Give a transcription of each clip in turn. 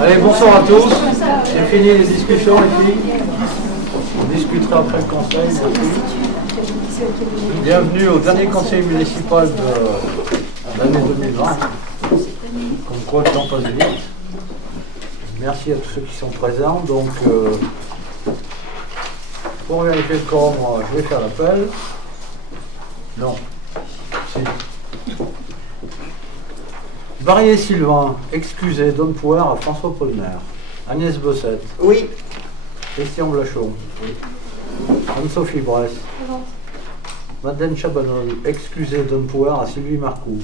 Allez, bonsoir à tous. J'ai fini les discussions ici. On discutera après le conseil. Merci. Bienvenue au dernier conseil municipal de l'année 2020. Comme quoi le temps passe vite. Merci à tous ceux qui sont présents. Donc, pour vérifier le quorum, je vais faire l'appel. Non. Si. Barrier Sylvain, excusez, donne pouvoir à François Polner. Agnès Bossette. Oui. Christian Blachot. Oui. Anne-Sophie Bresse. Présente. Madeleine Chabanol, excusez, donne pouvoir à Sylvie Marcoux.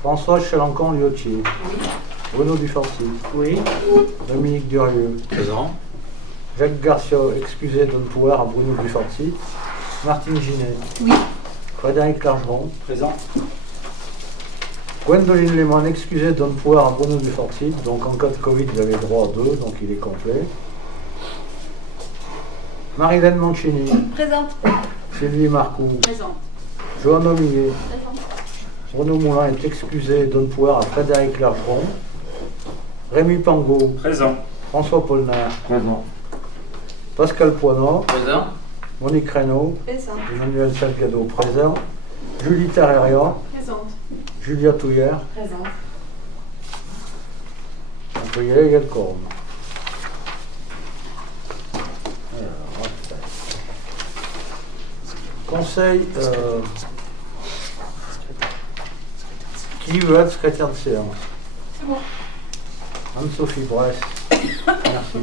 François Chalencan-Liotier. Oui. Bruno Duforcy. Oui. Dominique Durieux. Présent. Jacques Garcia, excusez, donne pouvoir à Bruno Duforcy. Martine Ginet. Oui. Frédéric Largeron. Présent. Gwendoline Lehmann, excusez, donne pouvoir à Bruno Duforcy. Donc en cas de Covid, il avait droit à 2, donc il est complet. Marilène Mancini. Présente. Sylvie Marcoux. Présente. Johanna Millet. Présente. Renaud Moulin est excusé, donne pouvoir à Frédéric Largeron. Rémi Pangot. Présent. François Polner. Présent. Pascal Poinot. Présent. Monique Reynaud. Présente. Emmanuel Salgado présent. Julie Terreria. Présente. Julia Touillère. Présente. On peut y aller, il y a le quorum. Conseil. Qui veut être secrétaire de séance? C'est bon. Anne-Sophie Bresse. Merci.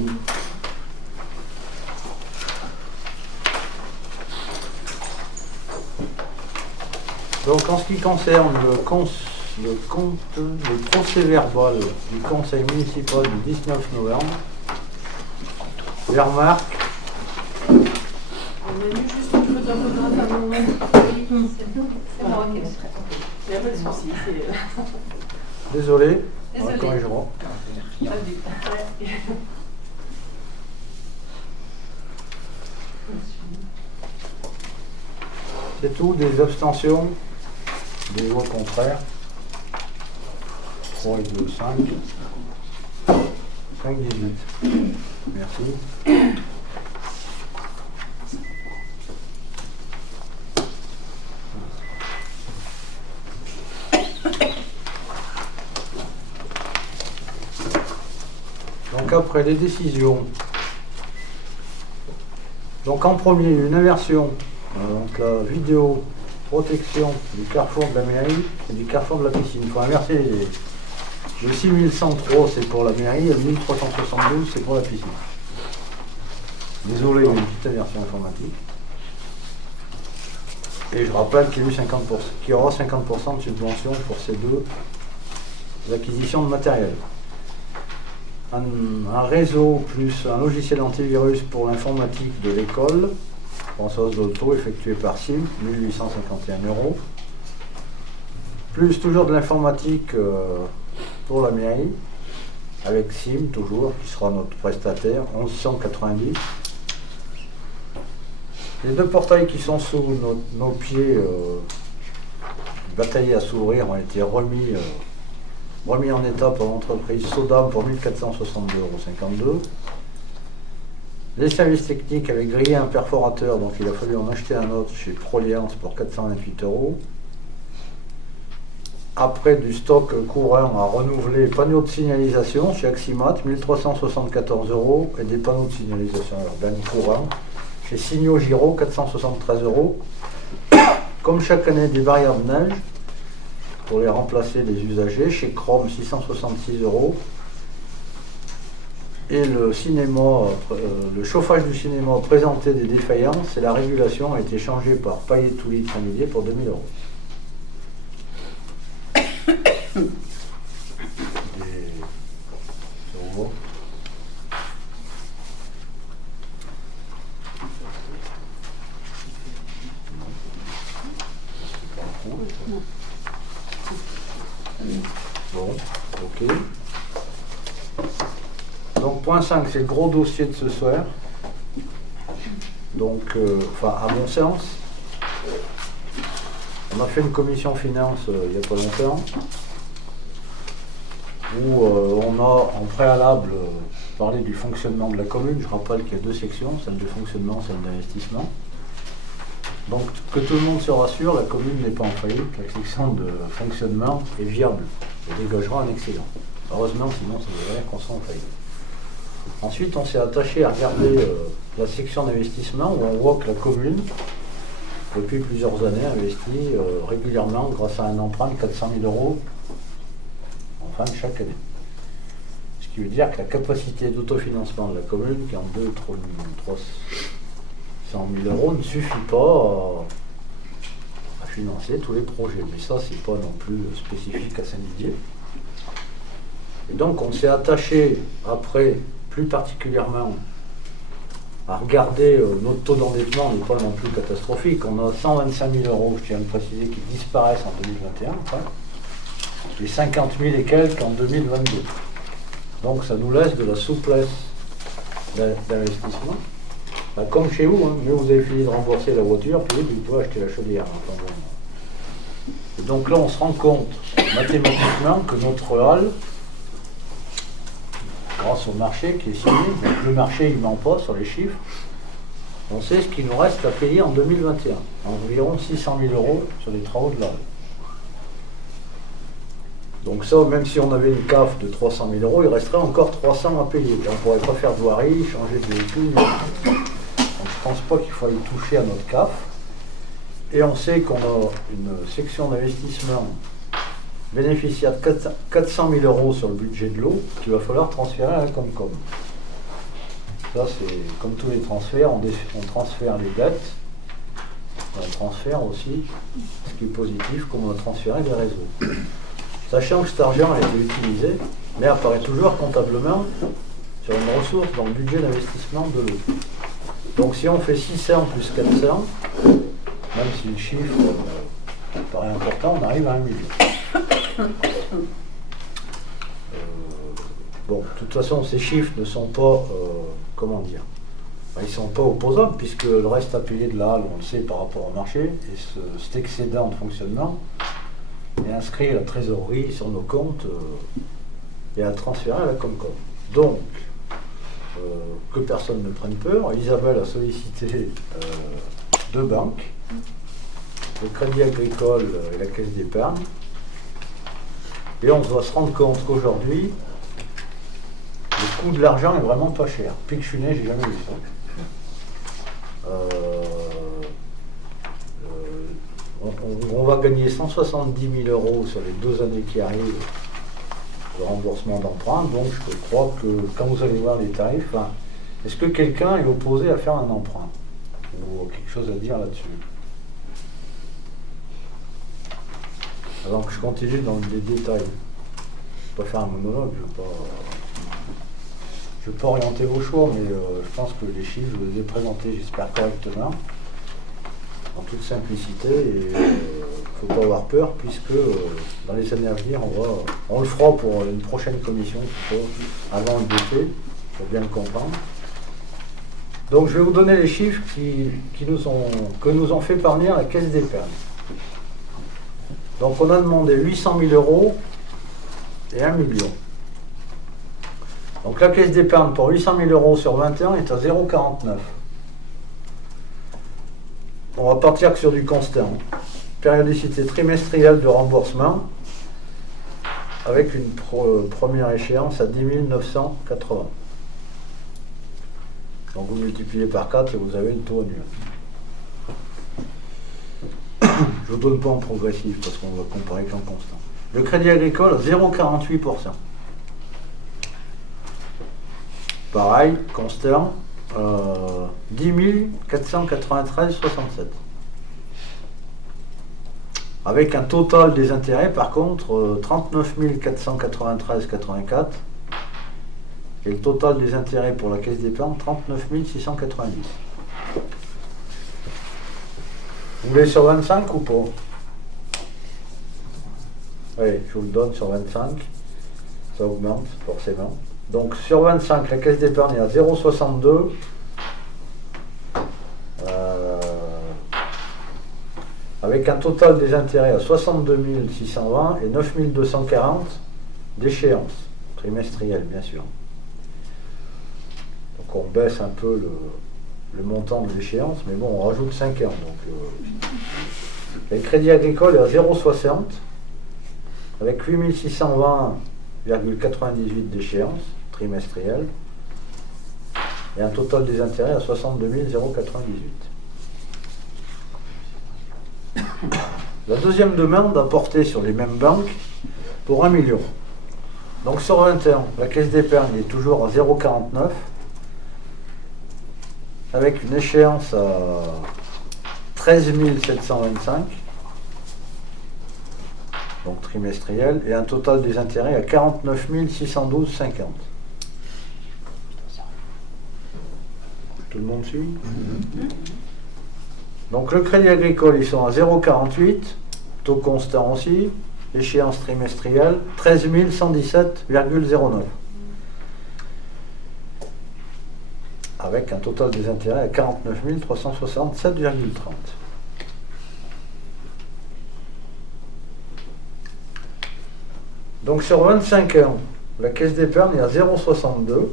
Donc en ce qui concerne le procès verbal du conseil municipal du 19 novembre, les remarques. On a lu juste un peu d'un photographe à un moment. Oui, c'est bon. C'est bon, ok. Il n'y a pas de souci. Désolé, on Désolé. corrigera. C'est tout, des abstentions, des voix contraires. 3 et 2, 5. 5, 18. Merci. Donc après les décisions. Donc en premier, une inversion. Donc la vidéo protection du carrefour de la mairie et du carrefour de la piscine. Il faut inverser les idées. Le 6103 c'est pour la mairie et le 1372 c'est pour la piscine. Désolé, il y a une petite inversion informatique. Et je rappelle qu'il y a eu 50%, qu'il y aura 50% de subvention pour ces deux acquisitions de matériel. Un réseau plus un logiciel antivirus pour l'informatique de l'école. Françoise Dolto, effectué par SIM, 1851 €. Plus toujours de l'informatique pour la mairie, avec SIM toujours, qui sera notre prestataire, 1190. Les deux portails qui sont sous nos pieds, bataillés à s'ouvrir, ont été remis en état par l'entreprise Sodam pour 1462,52 €. Les services techniques avaient grillé un perforateur, donc il a fallu en acheter un autre chez Proliance pour 428 €. Après du stock courant à renouveler, panneaux de signalisation chez Aximat, 1374 € et des panneaux de signalisation urbaine courants chez Signaux Giro, 473 €. Comme chaque année, des barrières de neige pour les remplacer les usagers chez Chrome, 666 €. Et le cinéma, le chauffage du cinéma présentait des défaillances et la régulation a été changée par Paillet Toulit Saint-Didier pour 2000 €. Bon, ok. Donc point 5, c'est le gros dossier de ce soir. Donc, à mon sens, on a fait une commission finance il n'y a pas longtemps. où on a en préalable parlé du fonctionnement de la commune. Je rappelle qu'il y a deux sections, celle de fonctionnement, celle d'investissement. Donc que tout le monde se rassure, la commune n'est pas en faillite, la section de fonctionnement est viable et dégagera un excédent. Heureusement, sinon ça veut dire qu'on soit en faillite. Ensuite, on s'est attaché à regarder la section d'investissement où on voit que la commune, depuis plusieurs années, investit régulièrement grâce à un emprunt de 400 000 € en fin de chaque année. Ce qui veut dire que la capacité d'autofinancement de la commune, qui est en 300 000 € ne suffit pas à financer tous les projets. Mais ça, c'est pas non plus spécifique à Saint-Didier. Et donc, on s'est attaché, après, plus particulièrement, à regarder notre taux d'endettement n'est pas non plus catastrophique. On a 125 000 €, je tiens à le préciser, qui disparaissent en 2021, enfin, et 50 000 et quelques en 2022. Donc, ça nous laisse de la souplesse d'investissement. Comme chez vous, hein, mais vous avez fini de rembourser la voiture, puis vous pouvez acheter la chaudière. Enfin, bon. Et donc là, on se rend compte mathématiquement que notre hall, grâce au marché qui est signé, donc le marché il ment pas sur les chiffres, on sait ce qu'il nous reste à payer en 2021, environ 600 000 € sur les travaux de la hall. Donc ça, même si on avait une CAF de 300 000 €, il resterait encore 300 à payer. Et on ne pourrait pas faire de voirie, changer de véhicule. Donc je ne pense pas qu'il faille toucher à notre CAF. Et on sait qu'on a une section d'investissement bénéficiaire de 400 000 € sur le budget de l'eau qu'il va falloir transférer à la Comcom. Ça, c'est comme tous les transferts, on transfère les dettes, on transfère aussi ce qui est positif, comme on a transféré les réseaux. Sachant que cet argent a été utilisé, mais apparaît toujours comptablement sur une ressource dans le budget d'investissement de l'eau. Donc si on fait 600 plus 400, même si le chiffre paraît important, on arrive à 1 million. Bon, de toute façon, ces chiffres ne sont pas, comment dire, ils ne sont pas opposables, puisque le reste à payer de la halle, on le sait par rapport au marché, et cet excédent de fonctionnement est inscrit à la trésorerie sur nos comptes et à transférer à la Comcom. Donc, que personne ne prenne peur, Isabelle a sollicité deux banques, le Crédit Agricole et la Caisse d'épargne, et on doit se rendre compte qu'aujourd'hui, le coût de l'argent est vraiment pas cher. Depuis que je suis né, j'ai jamais vu ça. On va gagner 170 000 € sur les 2 années qui arrivent de remboursement d'emprunt. Donc je crois que quand vous allez voir les tarifs, est-ce que quelqu'un est opposé à faire un emprunt ou quelque chose à dire là-dessus? Avant que je continue dans les détails, je ne vais pas faire un monologue, je ne vais pas orienter vos choix, mais je pense que les chiffres, je vous les ai présentés, j'espère, correctement, en toute simplicité, et il ne faut pas avoir peur, puisque dans les années à venir, on le fera pour une prochaine commission, avant le BP, pour bien le comprendre. Donc je vais vous donner les chiffres que nous ont fait parvenir la Caisse d'épargne. Donc on a demandé 800 000 € et 1 million. Donc la Caisse d'épargne pour 800 000 € sur 21 est à 0,49. On va partir sur du constant. Périodicité trimestrielle de remboursement avec une première échéance à 10 980. Donc vous multipliez par 4 et vous avez le taux annuel. Je ne vous donne pas en progressif parce qu'on va comparer qu'en constant. Le Crédit Agricole, 0,48%. Pareil, constant, 10 493,67. Avec un total des intérêts, par contre, 39 493,84. Et le total des intérêts pour la caisse d'épargne, 39 690. Vous voulez sur 25 ou pas? Oui, je vous le donne sur 25. Ça augmente forcément. Donc sur 25, la caisse d'épargne est à 0,62. Avec un total des intérêts à 62 620 et 9 240 d'échéance. trimestriel bien sûr. Donc on baisse un peu le montant de l'échéance, mais bon, on rajoute 5 ans. Donc, et le crédit agricole est à 0,60 avec 8620,98 d'échéance trimestrielle et un total des intérêts à 62 098. La deuxième demande a porté sur les mêmes banques pour 1 million. Donc sur 21, la caisse d'épargne est toujours à 0,49 avec une échéance à 13 725, donc trimestriel, et un total des intérêts à 49 612,50. Tout le monde suit? Donc le crédit agricole, ils sont à 0,48, taux constant aussi, échéance trimestrielle, 13 117,09. Avec un total des intérêts à 49 367,30. Donc sur 25 ans, la caisse d'épargne est à 0,62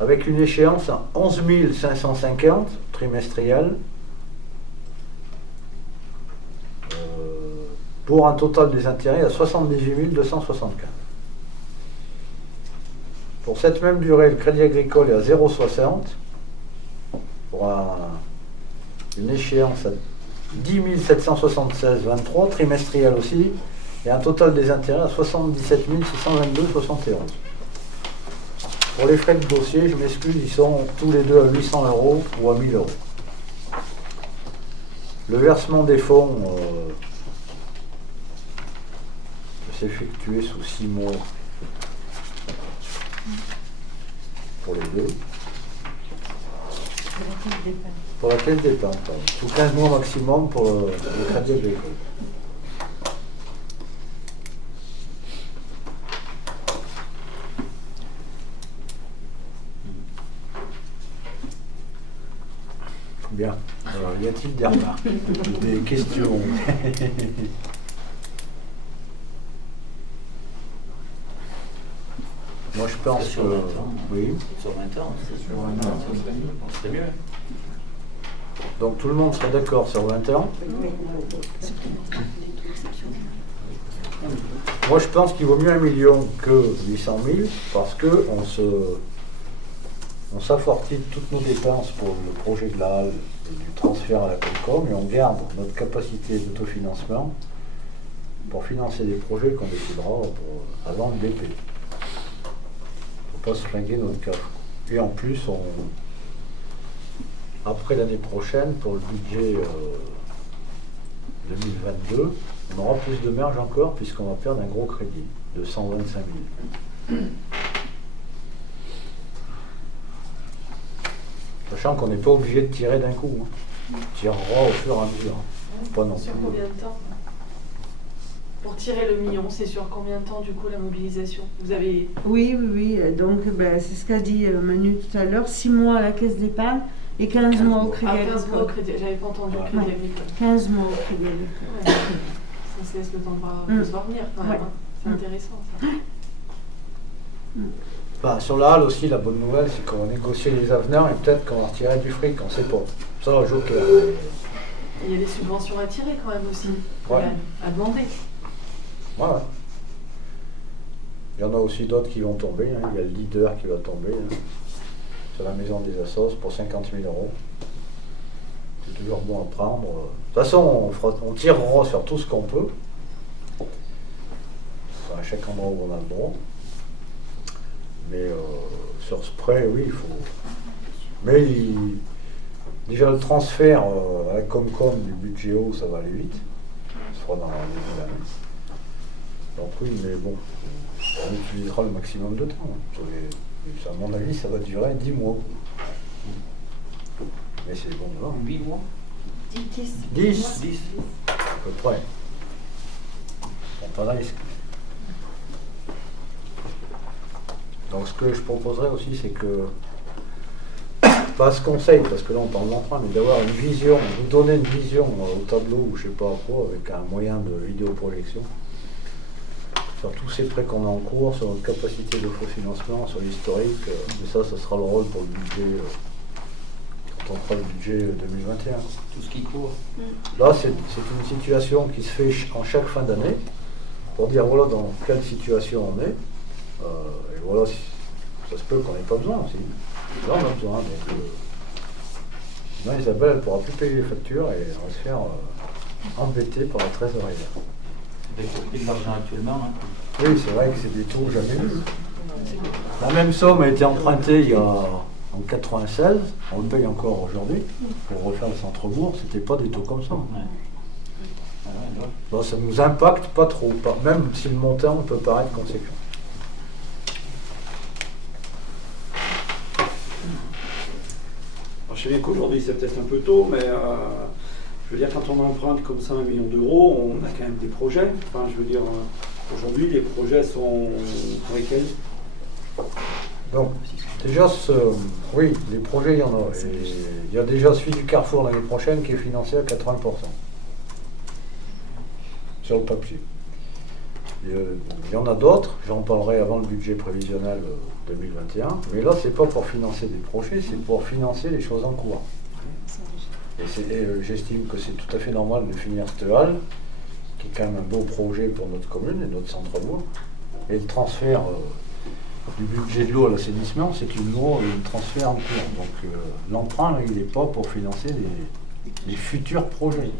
avec une échéance à 11 550 trimestrielle pour un total des intérêts à 78 275. Pour cette même durée, le crédit agricole est à 0,60 pour une échéance à 10 776,23 trimestriel aussi, et un total des intérêts à 77 622,71. Pour les frais de dossier, je m'excuse, ils sont tous les deux à 800 € ou à 1000 €. Le versement des fonds peut s'effectuer sous 6 mois pour les deux. Pour la caisse d'épargne, sous 15 mois maximum pour le crédit agricole. Bien. Alors, y a-t-il des remarques, des questions? Moi, je pense sur que... 20 ans. Oui. Sur 20 ans, c'est sur 20 ans, c'est mieux. Donc, tout le monde serait d'accord sur 20 ans. Moi, je pense qu'il vaut mieux 1 million que 800 000 parce qu'on s'affortit de toutes nos dépenses pour le projet de la halle et du transfert à la Concom et on garde notre capacité d'autofinancement pour financer des projets qu'on décidera avant le BP. Il ne faut pas se flinguer notre coffre. Et en plus, après l'année prochaine, pour le budget 2022, on aura plus de marge encore puisqu'on va perdre un gros crédit de 125 000. Sachant qu'on n'est pas obligé de tirer d'un coup. On tirera au fur et à mesure. Pas non Sur plus. combien de temps? Pour tirer le million, c'est sur combien de temps du coup la mobilisation? Vous avez... Oui. Donc c'est ce qu'a dit Manu tout à l'heure. 6 mois à la caisse d'épargne et 15 mois au crédit 15 mois au agricole. crédit, j'avais pas entendu Ouais. crédit agricole. 15 mois au crédit agricole. Ouais. Ça se laisse le temps de se voir venir quand même. Ouais. Hein. C'est intéressant ça. Enfin, sur la halle aussi, la bonne nouvelle, c'est qu'on va négocier les avenants et peut-être qu'on va retirer du fric, on ne sait pas. Ça, au joker. Il y a des subventions à tirer quand même aussi, Ouais. à demander. Voilà. Il y en a aussi d'autres qui vont tomber. Hein. Il y a le leader qui va tomber sur la maison des assos pour 50 000 €. C'est toujours bon à prendre. De toute façon, on tirera sur tout ce qu'on peut. Enfin, à chaque endroit où on a le droit. Mais sur ce prêt, oui, il faut. Mais déjà le transfert à la Comcom du budget haut, ça va aller vite. Ça se fera dans l'année. Donc oui, mais bon, on utilisera le maximum de temps. À mon avis, ça va durer 10 mois. Mais c'est bon, là. 8 mois 10. 10 à peu près. On prend pas de risque. Donc ce que je proposerais aussi, c'est que, pas ce conseil, parce que là on parle d'emprunt, mais d'avoir une vision, vous donner une vision au tableau ou je sais pas quoi, avec un moyen de vidéoprojection, sur tous ces prêts qu'on a en cours, sur notre capacité de financement, sur l'historique. Mais ça sera le rôle pour le budget, quand on fera le budget 2021. Tout ce qui court. Là, c'est une situation qui se fait en chaque fin d'année, pour dire voilà dans quelle situation on est. Et voilà, ça se peut qu'on n'ait pas besoin aussi. Là, on a besoin. Donc, sinon, Isabelle, elle ne pourra plus payer les factures et on va se faire embêter par la trésorerie. Avec le prix de l'argent actuellement. Hein. Oui, c'est vrai que c'est des taux jamais vus. La même somme a été empruntée en 96, on le paye encore aujourd'hui, pour refaire le centre-bourg, c'était pas des taux comme ça. Ouais. Ouais, Bon, ça nous impacte pas trop, même si le montant peut paraître conséquent. Alors, je sais bien qu'aujourd'hui c'est peut-être un peu tôt, mais je veux dire, quand on emprunte comme ça 1 million d'euros, on a quand même des projets. Enfin, je veux dire, aujourd'hui les projets sont lesquels? Donc, déjà, oui, les projets, il y en a. Et il y a déjà celui du Carrefour l'année prochaine qui est financé à 80%. Sur le papier. Il y en a d'autres, j'en parlerai avant le budget prévisionnel 2021, mais là, c'est pas pour financer des projets, c'est pour financer les choses en cours. Et j'estime que c'est tout à fait normal de finir cette halle, qui est quand même un beau projet pour notre commune et notre centre-bourg. Et le transfert du budget de l'eau à l'assainissement, c'est une loi et un transfert en cours. Donc l'emprunt, il n'est pas pour financer les futurs projets,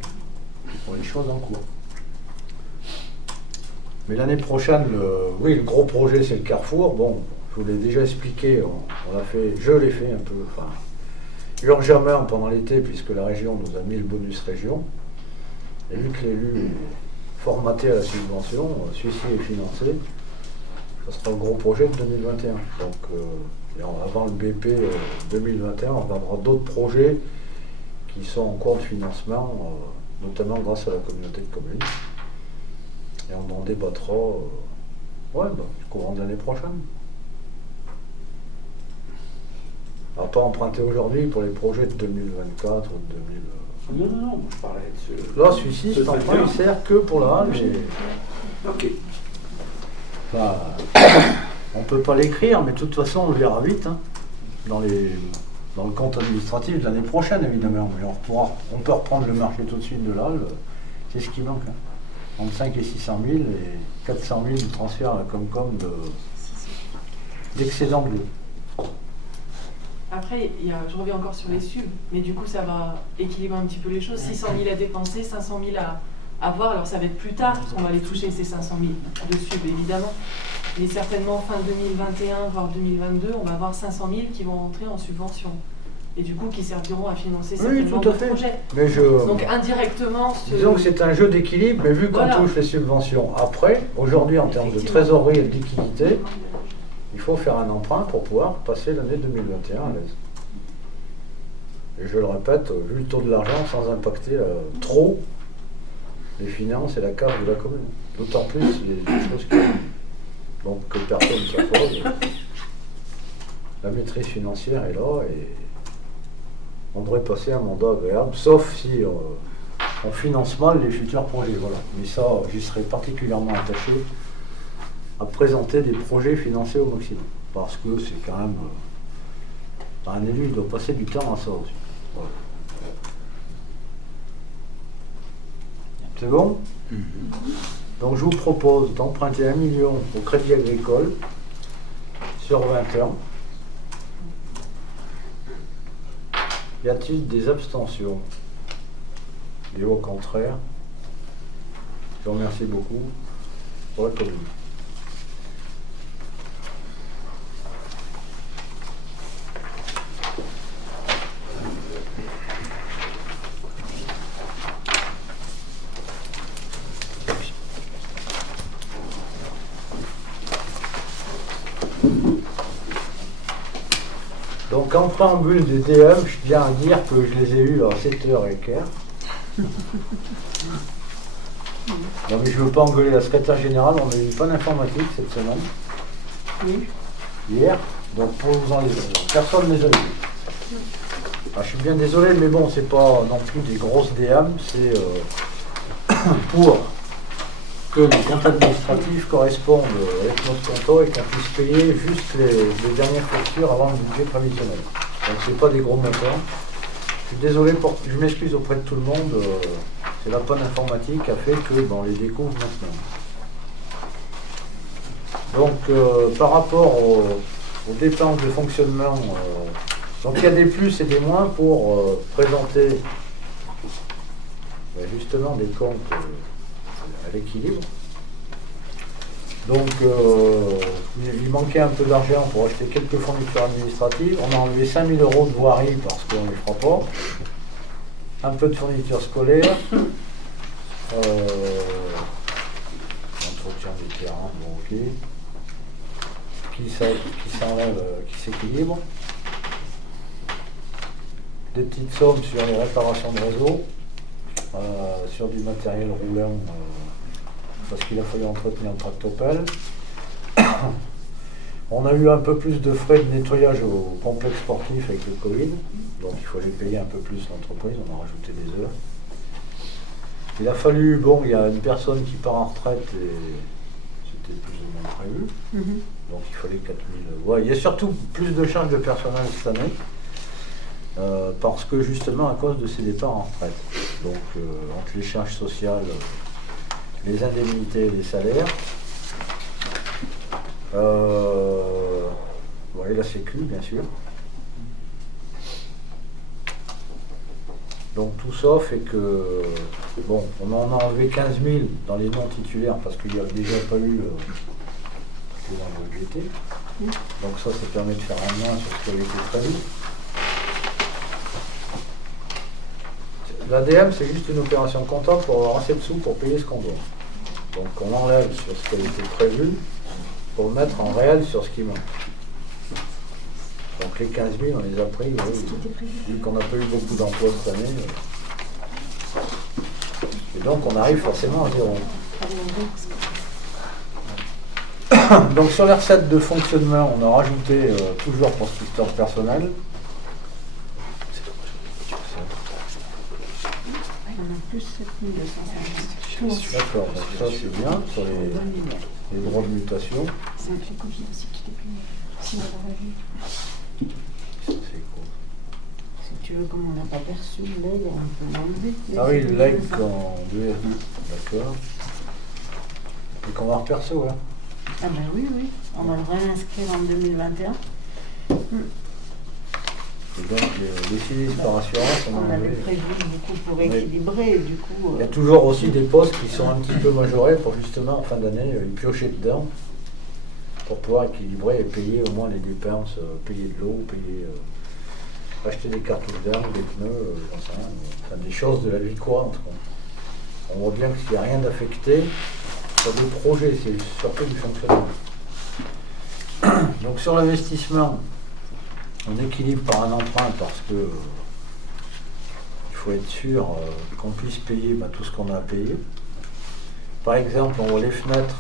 pour les choses en cours. Mais l'année prochaine, oui, le gros projet, c'est le Carrefour. Bon, je vous l'ai déjà expliqué, je l'ai fait un peu, enfin, urgemment pendant l'été, puisque la région nous a mis le bonus région. Et vu que l'élu est formaté à la subvention, celui-ci est financé, ça sera le gros projet de 2021. Donc, avant le BP 2021, on regardera d'autres projets qui sont en cours de financement, notamment grâce à la communauté de communes. Et on en débattra du courant de l'année prochaine. On va pas emprunter aujourd'hui pour les projets de 2024 ou de 2000. Non, je parlais de ce... Là, celui-ci, cet emprunt, il sert que pour la halle. Ok. Enfin, on ne peut pas l'écrire, mais de toute façon, on le verra vite, hein, dans le compte administratif de l'année prochaine, évidemment. Mais on peut reprendre le marché tout de suite de l'halle, c'est ce qui manque. Hein. Entre 5 et 600 000 et 400 000 de transfert à la Comcom d'excédent de l'eau. Après, je reviens encore sur les subs, mais du coup, ça va équilibrer un petit peu les choses. 600 000 à dépenser, 500 000 à avoir. Alors, ça va être plus tard, parce qu'on va les toucher, ces 500 000 de subs, évidemment. Mais certainement, fin 2021, voire 2022, on va avoir 500 000 qui vont rentrer en subvention. Et du coup, qui serviront à financer certainement tout à d'autres fait. projets. Mais Donc, indirectement... Disons que c'est un jeu d'équilibre, mais vu qu'on touche les subventions après, aujourd'hui, en termes de trésorerie et de liquidité, il faut faire un emprunt pour pouvoir passer l'année 2021 à l'aise. Et je le répète, vu le taux de l'argent, sans impacter trop les finances et la case de la commune. D'autant plus les choses que personne ne s'appose. La maîtrise financière est là et on devrait passer un mandat agréable, sauf si on finance mal les futurs projets. Voilà. Mais ça, j'y serais particulièrement attaché à présenter des projets financés au maximum. Parce que c'est quand même... un élu, il doit passer du temps à ça aussi. Voilà. C'est bon? Donc je vous propose d'emprunter 1 million au Crédit Agricole sur 20 ans. Y a-t-il des abstentions? Et au contraire, je vous remercie beaucoup pour la commune. Donc en préambule des DM, je tiens à dire que je les ai eus à 7h15. Non mais je ne veux pas engueuler la secrétaire générale, on a eu une panne informatique cette semaine. Oui. Hier, donc pour vous en les personne ne les a eu. Je suis bien désolé, mais bon, c'est pas non plus des grosses DM, c'est pour que le compte administratif corresponde avec notre compte et qu'on puisse payer juste les dernières factures avant le budget prévisionnel. Donc c'est pas des gros montants. Je suis désolé, je m'excuse auprès de tout le monde, c'est la panne informatique qui a fait que on les découvre maintenant. Donc par rapport aux dépenses de fonctionnement, donc il y a des plus et des moins pour présenter justement des comptes à l'équilibre. Donc il manquait un peu d'argent pour acheter quelques fournitures administratives. On a enlevé 5 000 € de voirie parce qu'on ne les fera pas. Un peu de fournitures scolaires. Entretien des terrains, bon ok. Qui s'enlève, qui s'équilibre. Des petites sommes sur les réparations de réseau. Sur du matériel roulant parce qu'il a fallu entretenir le tractopelle. On a eu un peu plus de frais de nettoyage au complexe sportif avec le Covid, donc il fallait payer un peu plus l'entreprise, on a rajouté des heures. Il a fallu, il y a une personne qui part en retraite et c'était plus ou moins prévu, donc il fallait 4 000. Il y a surtout plus de charges de personnel cette année. Parce que justement à cause de ces départs en retraite. Donc entre les charges sociales, les indemnités et les salaires, et la sécu bien sûr. Donc tout ça fait que, on en a enlevé 15 000 dans les non titulaires parce qu'il n'y a déjà pas eu les envois budgétés. Donc ça permet de faire un lien sur ce qui avait été prévu. L'ADM, c'est juste une opération comptable pour avoir assez de sous pour payer ce qu'on doit. Donc on enlève sur ce qui a été prévu pour mettre en réel sur ce qui manque. Donc les 15 000, on les a pris, vu qu'on n'a pas eu beaucoup d'emplois cette année. Et donc on arrive forcément à zéro. Donc sur les recettes de fonctionnement, on a rajouté toujours constructeur personnel. On a plus 7 250. D'accord, donc ça c'est bien sur les droits de mutation. C'est un fait Covid aussi qui était plus. Si on l'aurait vu. Ça, c'est cool. Si tu veux, comme on n'a pas perçu l'aide, on peut l'enlever. Ah oui, le leg en deux. D'accord. Et qu'on va repercevoir. Hein. Ah ben oui, on va le réinscrire en 2021. Et donc les sinistres par assurance, On avait prévu beaucoup pour équilibrer, et du coup... Il y a toujours aussi des postes qui sont un petit peu majorés pour justement en fin d'année y piocher dedans pour pouvoir équilibrer et payer au moins les dépenses, payer de l'eau, payer acheter des cartouches d'armes, des pneus, j'en sais rien, enfin, des choses de la vie courante. On voit bien que s'il n'y a rien d'affecté, sur des projets, c'est surtout du fonctionnement. Donc sur l'investissement, on équilibre par un emprunt parce que il faut être sûr qu'on puisse payer tout ce qu'on a à payer. Par exemple, on voit les fenêtres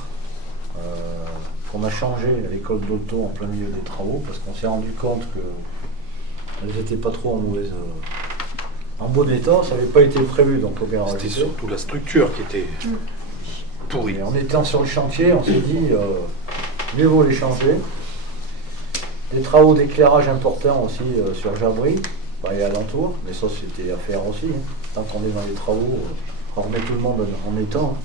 qu'on a changées à l'école d'Auto en plein milieu des travaux parce qu'on s'est rendu compte qu'elles n'étaient pas trop en bon état, ça n'avait pas été prévu, donc on vient C'était surtout la structure qui était pourrie. Et en étant sur le chantier, on s'est dit mieux vaut les changer. Des travaux d'éclairage importants aussi sur Jabri et alentour, mais ça c'était à faire aussi. Hein. Tant qu'on est dans les travaux, on remet tout le monde en étant.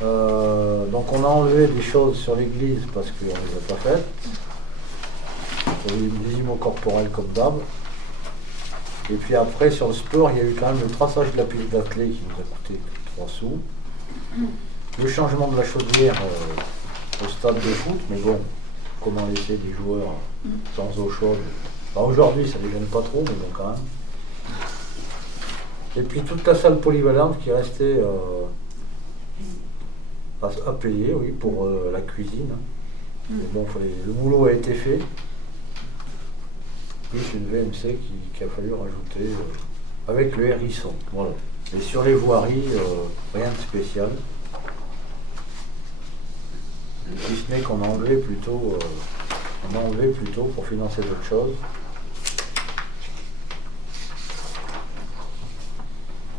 Donc on a enlevé des choses sur l'église parce qu'on ne les a pas faites. Les imos corporels comme d'hab. Et puis après sur le sport, il y a eu quand même le traçage de la piste d'athlée qui nous a coûté 3 sous. Le changement de la chaudière au stade de foot, mais bon. Comment laisser des joueurs sans eau chaude. Aujourd'hui, ça ne les gêne pas trop, mais bon, quand même. Et puis toute la salle polyvalente qui restait à payer, oui, pour la cuisine. Mais bon, le boulot a été fait. Plus une VMC qui a fallu rajouter avec le hérisson. Voilà. Et sur les voiries, rien de spécial. Si ce n'est qu'on a enlevé plutôt pour financer d'autres choses.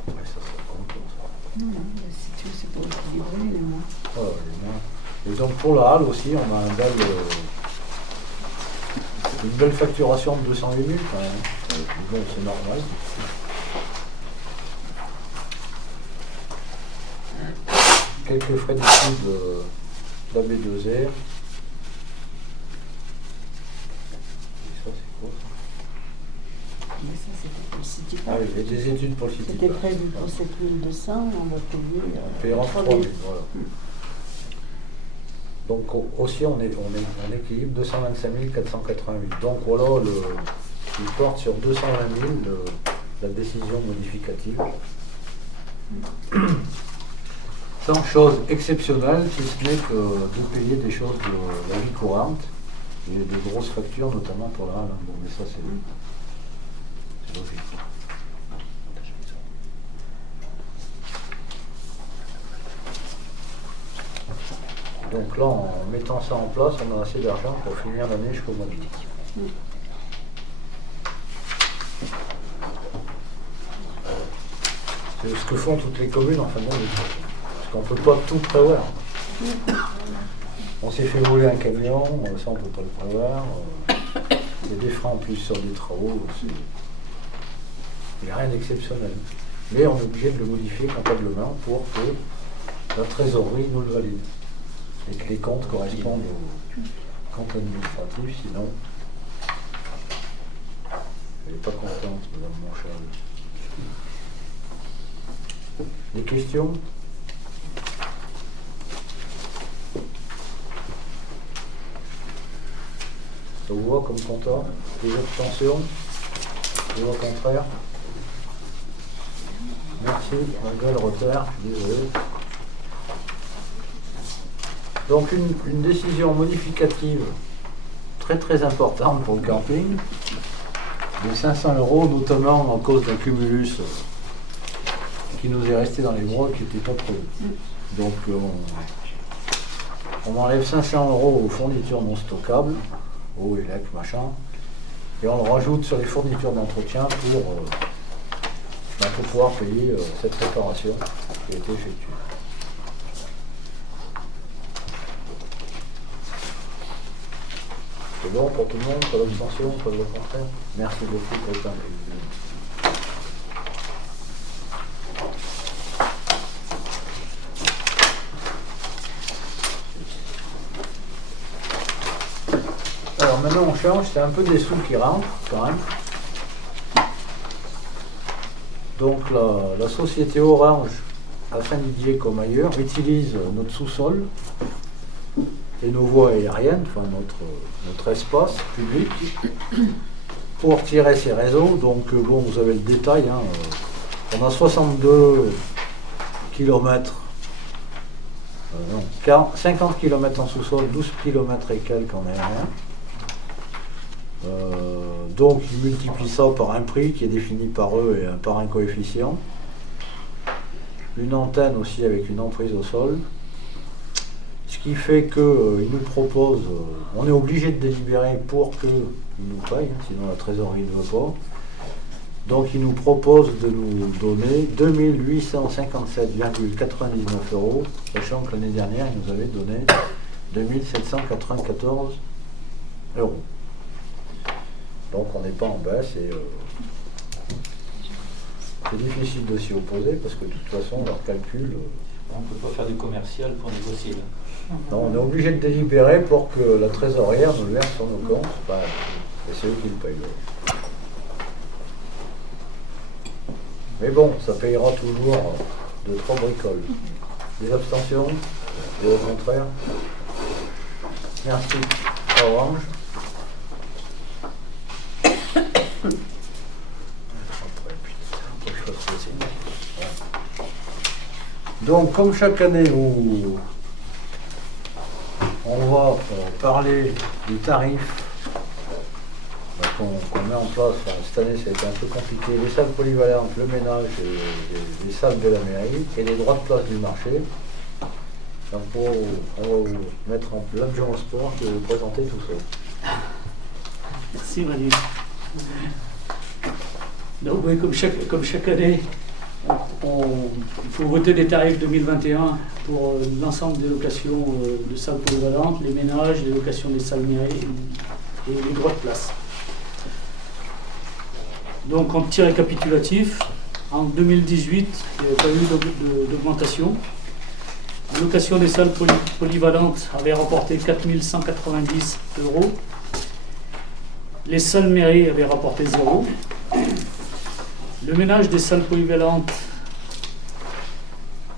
Ouais, ça compte, ça. Non, si tu donc pour la halle aussi, on a une belle facturation de 208 000 quand même. Bon, c'est normal. Quelques frais d'études d'AB2R. Et ça, c'est quoi ça? Mais ça, c'était pour le City Ah Park. oui, et des études pour le City C'était Park. prévu pour 7200, on va payer. On paiera 3 000, voilà. Donc aussi on équilibre 225 488. Donc voilà, il porte sur 220 000 la décision modificative. Sans chose exceptionnelle, si ce n'est que de payer des choses de la vie courante. Il y a des grosses factures, notamment pour la halle. Bon, mais ça c'est logique. Donc là, en mettant ça en place, on a assez d'argent pour finir l'année jusqu'au mois d'août. C'est ce que font toutes les communes en fin d'année. Parce qu'on ne peut pas tout prévoir. On s'est fait voler un camion, ça on ne peut pas le prévoir. Il y a des freins en plus sur des travaux. Il n'y a rien d'exceptionnel. Mais on est obligé de le modifier comptablement pour que la trésorerie nous le valide. Et que les comptes correspondent aux comptes administratifs, sinon elle n'est pas contente, madame Monchal. Des questions? Ça vous va comme compteur? Des abstentions? Ou au contraire? Merci, malgré le retard, je suis désolé. Donc une décision modificative très importante pour le camping, de 500 €, notamment à cause d'un cumulus qui nous est resté dans les bras, qui n'était pas prévu. Donc on enlève 500 € aux fournitures non stockables, eau, élec, machin, et on le rajoute sur les fournitures d'entretien pour pouvoir payer cette réparation qui a été effectuée. C'est bon pour tout le monde, pas d'abstention, pas de contraire. Merci beaucoup pour le temps. Alors maintenant on change, c'est un peu des sous qui rentrent quand même. Donc la société Orange, à Saint-Didier comme ailleurs, utilise notre sous-sol et nos voies aériennes, enfin notre espace public, pour tirer ces réseaux. Donc bon, vous avez le détail, hein, on a 62 km, 50 km en sous-sol, 12 km et quelques en aérien. Donc ils multiplient ça par un prix qui est défini par eux et par un coefficient. Une antenne aussi avec une emprise au sol. Ce qui fait qu'ils nous proposent, on est obligé de délibérer pour qu'ils nous payent, sinon la trésorerie ne veut pas. Donc ils nous proposent de nous donner 2 857,99 €, sachant que l'année dernière ils nous avaient donné 2 794 €. Donc on n'est pas en baisse et c'est difficile de s'y opposer parce que de toute façon leur calcul... On ne peut pas faire du commercial pour négocier là. Non, on est obligé de délibérer pour que la trésorière nous le verse sur nos comptes. Enfin, et c'est eux qui le payent. Mais bon, ça payera toujours de 3 bricoles. Des abstentions? Et au contraire? Merci. Orange. Donc, comme chaque année, on va parler des tarifs qu'on met en place. Enfin, cette année, ça a été un peu compliqué. Les salles polyvalentes, le ménage, les salles de la mairie et les droits de place du marché. Donc, on va vous mettre en l'adjoint au sport qui va vous présenter tout ça. Merci Manu. Donc oui, comme chaque année, Il faut voter des tarifs 2021 pour l'ensemble des locations de salles polyvalentes, les ménages, les locations des salles mairies et les droits de place. Donc en petit récapitulatif, en 2018, il n'y avait pas eu d'augmentation. La location des salles polyvalentes avait rapporté 4 190 €. Les salles mairies avaient rapporté 0. Le ménage des salles polyvalentes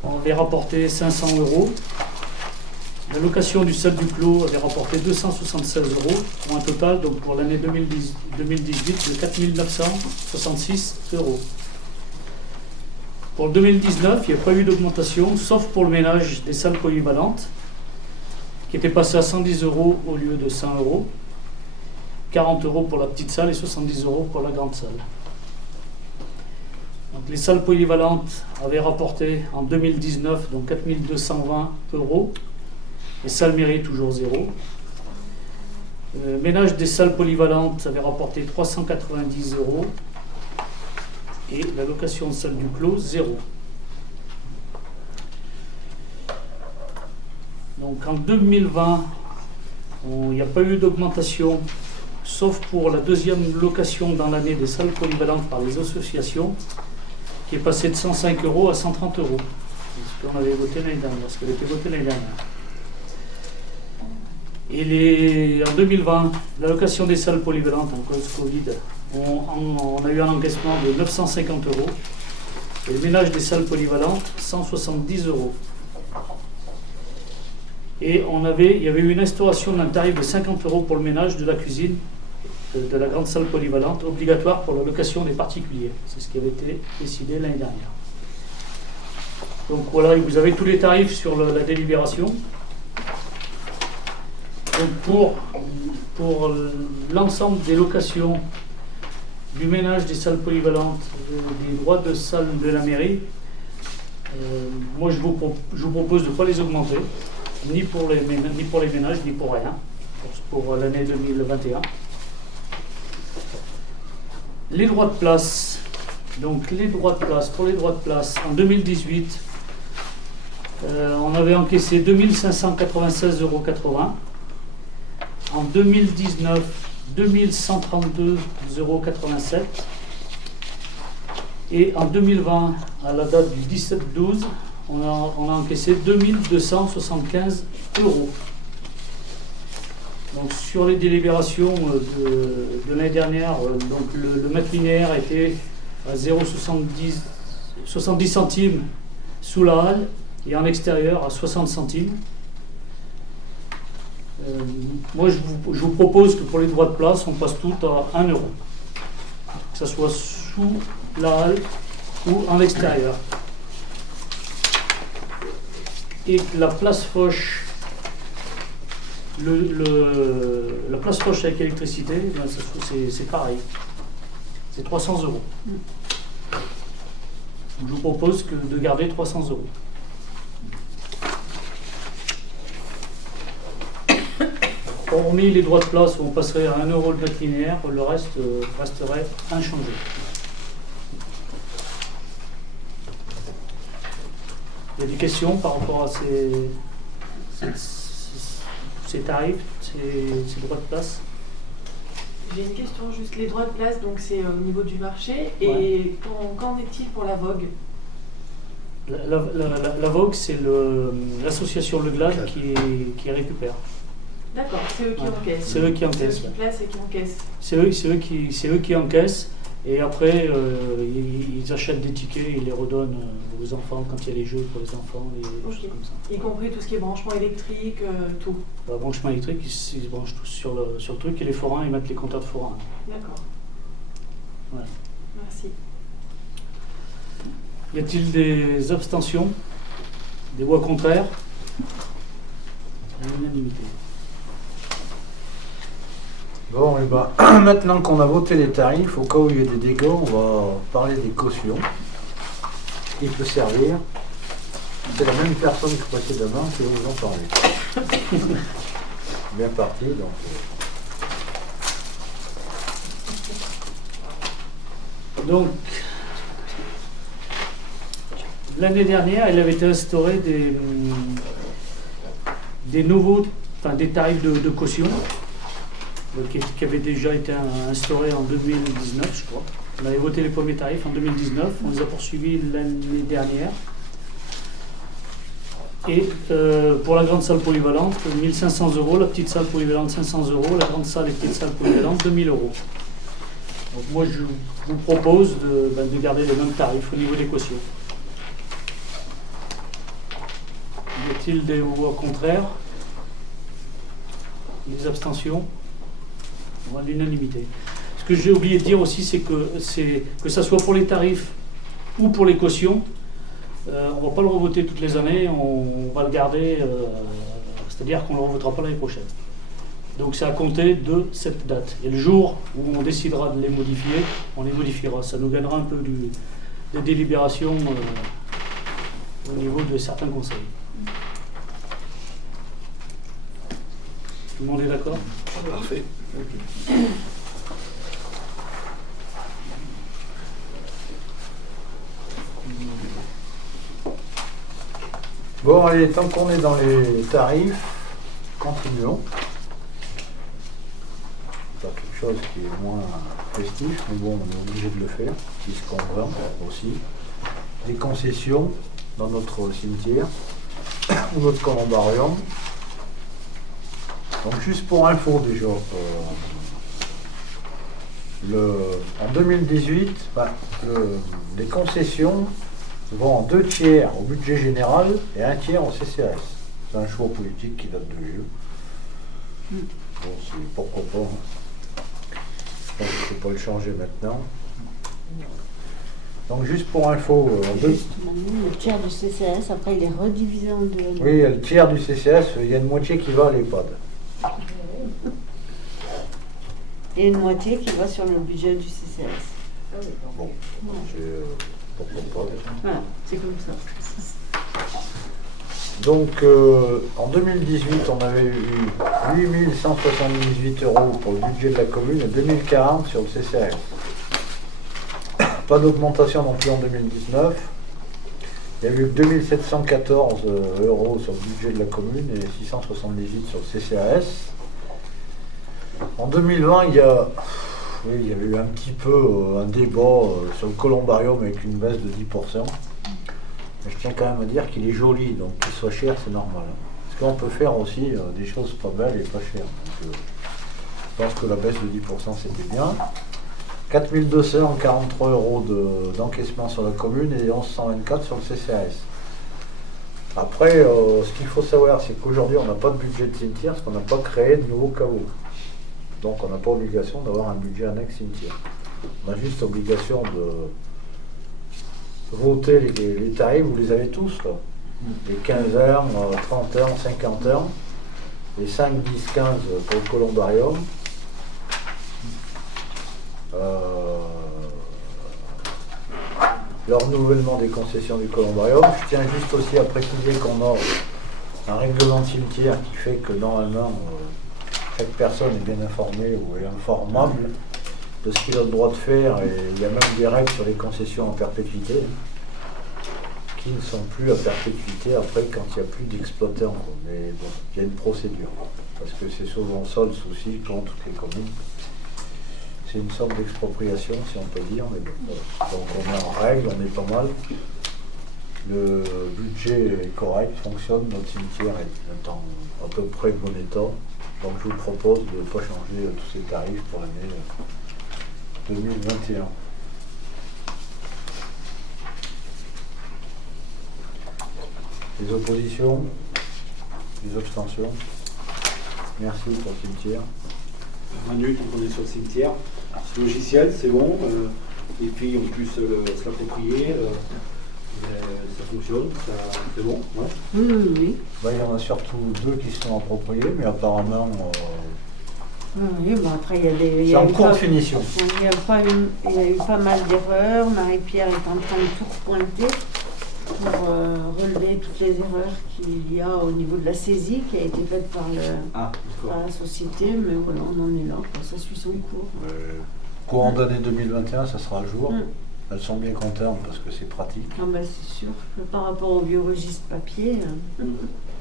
avait rapporté 500 €. La location du salle du clos avait rapporté 276 €, pour un total donc pour l'année 2018 de 4 966 €. Pour le 2019, il n'y a pas eu d'augmentation, sauf pour le ménage des salles polyvalentes, qui était passé à 110 € au lieu de 100 €, 40 € pour la petite salle et 70 € pour la grande salle. Donc les salles polyvalentes avaient rapporté en 2019 donc 4 220 €, les salles mairies toujours 0. Le ménage des salles polyvalentes avait rapporté 390 € et la location de salle du clos 0. Donc en 2020, il n'y a pas eu d'augmentation, sauf pour la deuxième location dans l'année des salles polyvalentes par les associations, qui est passée de 105 € à 130 €. Ce qu'on avait voté l'année dernière, ce qui avait été voté l'année dernière. Et en 2020, la location des salles polyvalentes en cause Covid, on a eu un encaissement de 950 €. Et le ménage des salles polyvalentes, 170 €. Et il y avait eu une instauration d'un tarif de 50 € pour le ménage de la cuisine de la grande salle polyvalente, obligatoire pour la location des particuliers. C'est ce qui avait été décidé l'année dernière. Donc voilà, vous avez tous les tarifs sur la délibération. Donc pour l'ensemble des locations, du ménage des salles polyvalentes, des droits de salle de la mairie, moi je vous propose de ne pas les augmenter, ni pour les ménages, ni pour rien, pour l'année 2021. Les droits de place. Donc pour les droits de place, en 2018, on avait encaissé 2 596,80 €. En 2019, 2132,87 €. Et en 2020, à la date du 17-12, on a encaissé 2275 €. Donc sur les délibérations de l'année dernière, donc le mètre linéaire était à 0,70 centimes sous la halle et en extérieur à 60 centimes. Moi je vous propose que pour les droits de place, on passe tout à 1 €. Que ce soit sous la halle ou en extérieur. Et que la place Foch, la place Foch avec électricité, ben c'est pareil. C'est 300 €. Donc je vous propose de garder 300 €. Hormis les droits de place où on passerait à 1 € le mètre linéaire, le reste resterait inchangé. Il y a des questions par rapport à ces tarifs, ces droits de place? J'ai une question, juste les droits de place, donc c'est au niveau du marché. Et Ouais. qu'en est-il pour la Vogue? La Vogue, c'est l'association Le Glade qui récupère. D'accord, c'est eux qui Ouais. encaissent. C'est eux qui encaissent, C'est eux qui ouais. placent et qui encaissent. C'est eux qui encaissent et après ils achètent des tickets et ils les redonnent aux enfants quand il y a les jeux pour les enfants et des Ok. choses comme ça. Y compris tout ce qui est branchement électrique, tout. Le branchement électrique, ils se branchent tous sur le truc et les forains, ils mettent les compteurs de forains. D'accord. Ouais. Merci. Y a-t-il des abstentions? Des voix contraires? À l'unanimité. Bon, et ben, maintenant qu'on a voté les tarifs, au cas où il y a des dégâts, on va parler des cautions. Il peut servir. C'est la même personne que précédemment qui va vous en parler. Bien parti, donc. Donc, l'année dernière, il avait été instauré des nouveaux, enfin des tarifs de caution qui avaient déjà été instaurés en 2019, je crois. On avait voté les premiers tarifs en 2019, on les a poursuivis l'année dernière. Et pour la grande salle polyvalente, 1 500 €, la petite salle polyvalente 500 €, la grande salle et petite salle polyvalente 2 000 €. Donc moi je vous propose de garder les mêmes tarifs au niveau des cautions. Y a-t-il des voix contraires? Des abstentions? On va à l'unanimité. Ce que j'ai oublié de dire aussi, c'est que ça soit pour les tarifs ou pour les cautions, on ne va pas le revoter toutes les années, on va le garder, c'est-à-dire qu'on ne le revotera pas l'année prochaine. Donc c'est à compter de cette date. Et le jour où on décidera de les modifier, on les modifiera. Ça nous gagnera un peu de délibération au niveau de certains conseils. Tout le monde est d'accord? Parfait. Bon, allez, tant qu'on est dans les tarifs, continuons. C'est quelque chose qui est moins festif, mais bon, on est obligé de le faire, puisqu'on vend aussi des concessions dans notre cimetière ou notre columbarium. Donc juste pour info déjà, en 2018, les concessions vont en 2 tiers au budget général et 1 tiers au CCAS. C'est un choix politique qui date de vieux. Bon, c'est pourquoi pas. Je pense qu'il ne faut pas le changer maintenant. Donc juste pour info, Juste maintenant, le tiers du CCAS, après il est redivisé en 2. oui, il y a le tiers du CCAS, il y a une moitié qui va à l'EHPAD. Et une moitié qui va sur le budget du CCAS. Bon, c'est pourquoi pas. Voilà, c'est comme ça. Donc en 2018, on avait eu 8 178 € pour le budget de la commune et 2040 sur le CCAS. Pas d'augmentation non plus en 2019. Il y a eu 2714 € sur le budget de la commune et 678 sur le CCAS. En 2020, il y a eu un petit peu un débat sur le columbarium avec une baisse de 10%. Mais je tiens quand même à dire qu'il est joli, donc qu'il soit cher, c'est normal. Parce qu'on peut faire aussi des choses pas belles et pas chères. Donc, je pense que la baisse de 10% c'était bien. 4 243 € d'encaissement sur la commune et 1124 sur le CCAS. Après, ce qu'il faut savoir, c'est qu'aujourd'hui, on n'a pas de budget de cimetière parce qu'on n'a pas créé de nouveaux caveaux. Donc, on n'a pas obligation d'avoir un budget annexe cimetière. On a juste obligation de voter les tarifs, vous les avez tous, là. Les 15 heures, 30 heures, 50 heures, les 5, 10, 15 pour le columbarium. Le renouvellement des concessions du columbarium. Je tiens juste aussi à préciser qu'on a un règlement de cimetière qui fait que normalement chaque personne est bien informée ou est informable de ce qu'il a le droit de faire, et il y a même des règles sur les concessions en perpétuité qui ne sont plus à perpétuité après quand il n'y a plus d'exploitants. Mais bon, il y a une procédure parce que c'est souvent ça le souci pour toutes les communes. C'est une sorte d'expropriation, si on peut dire, mais bon, voilà. Donc on est en règle, on est pas mal. Le budget est correct, fonctionne, notre cimetière est en à peu près bon état. Donc je vous propose de ne pas changer tous ces tarifs pour l'année 2021. Les oppositions, les abstentions. Merci pour le cimetière. Manu, quand on est sur le cimetière, ce logiciel, c'est bon. Les filles ont pu se l'approprier. Ça fonctionne, c'est bon. Ouais. Oui. Il y en a surtout 2 qui se sont appropriés, mais apparemment, Oui, bon, après, il y a des. c'est en cours de finition. Il y a eu pas mal d'erreurs. Marie-Pierre est en train de tout repointer pour relever toutes les erreurs qu'il y a au niveau de la saisie qui a été faite par la société. Mais voilà, on en est là. Ça suit son cours. Courant d'année 2021, ça sera à jour. Elles sont bien contentes parce que c'est pratique. Ah bah, c'est sûr que par rapport au vieux registre papier,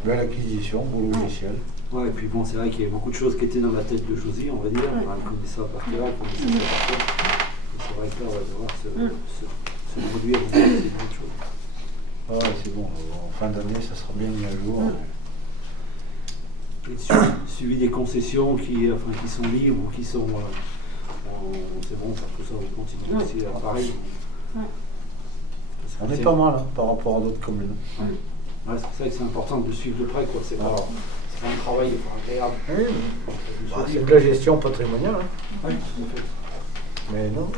Belle acquisition, beau logiciel. Ouais, et puis bon, c'est vrai qu'il y avait beaucoup de choses qui étaient dans la tête de Josie, on va dire. Ouais. Enfin, elle connaît ça par cœur, elle connaissait ça par cœur. Et c'est vrai que là, on va devoir se produire, c'est une bonne chose. Ah ouais, c'est bon, en fin d'année, ça sera bien mis à jour. Et suivi des concessions qui sont libres ou qui sont. C'est bon, parce que ça, on continue aussi pareil. Ouais. On est pas mal hein, par rapport à d'autres communes. Ouais, c'est vrai que c'est important de suivre de près, quoi. C'est pas un travail agréable. Oui, bah, c'est de la gestion patrimoniale. Hein. Oui, tout à fait. Mais non,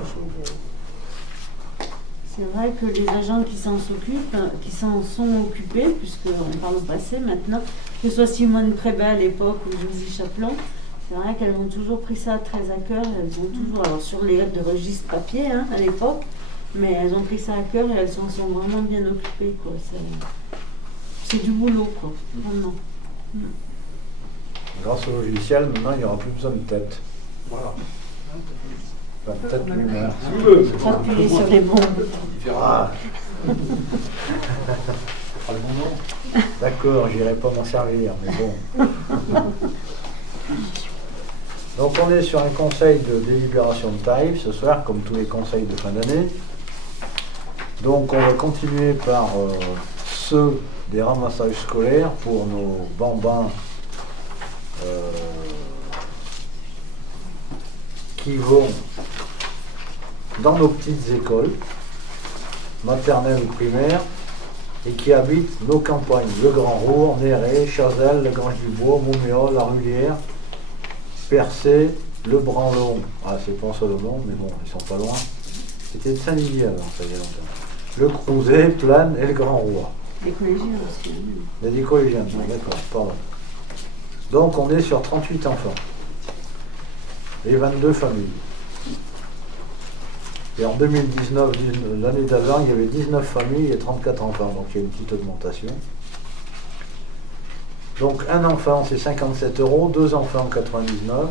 c'est vrai que les agents qui s'en s'occupent, qui s'en sont occupés, puisqu'on parle au passé maintenant, que ce soit Simone Prébet à l'époque ou Josie Chaplon, c'est vrai qu'elles ont toujours pris ça très à cœur. Elles ont toujours, alors sur les de registre papier hein, à l'époque, mais elles ont pris ça à cœur et elles s'en sont vraiment bien occupées. Quoi. C'est du boulot, quoi. Vraiment. grâce au logiciel, maintenant, il n'y aura plus besoin de tête. Voilà. Enfin, tête lumière. Appuyer sur les bombes. Ah. D'accord, j'irai pas m'en servir, mais bon. Donc on est sur un conseil de délibération de tarifs ce soir, comme tous les conseils de fin d'année. Donc on va continuer par ceux des ramassages scolaires pour nos bambins qui vont dans nos petites écoles, maternelles ou primaires, et qui habitent nos campagnes, le Grand Roure, Néret, Chazelles, la Grange du Bois, Montméol, la Rulière, Percé, le Branlon, ah c'est pas en Solomon, mais bon, ils sont pas loin. C'était de Saint-Didier avant, ça y a longtemps. Le Crouzet, Plane et le Grand Roure. Les collégiens aussi. Il y a des collégiens, d'accord, pardon. Donc on est sur 38 enfants et 22 familles. Et en 2019, l'année d'avant, il y avait 19 familles et 34 enfants, donc il y a une petite augmentation. Donc un enfant c'est 57 €, deux enfants 99,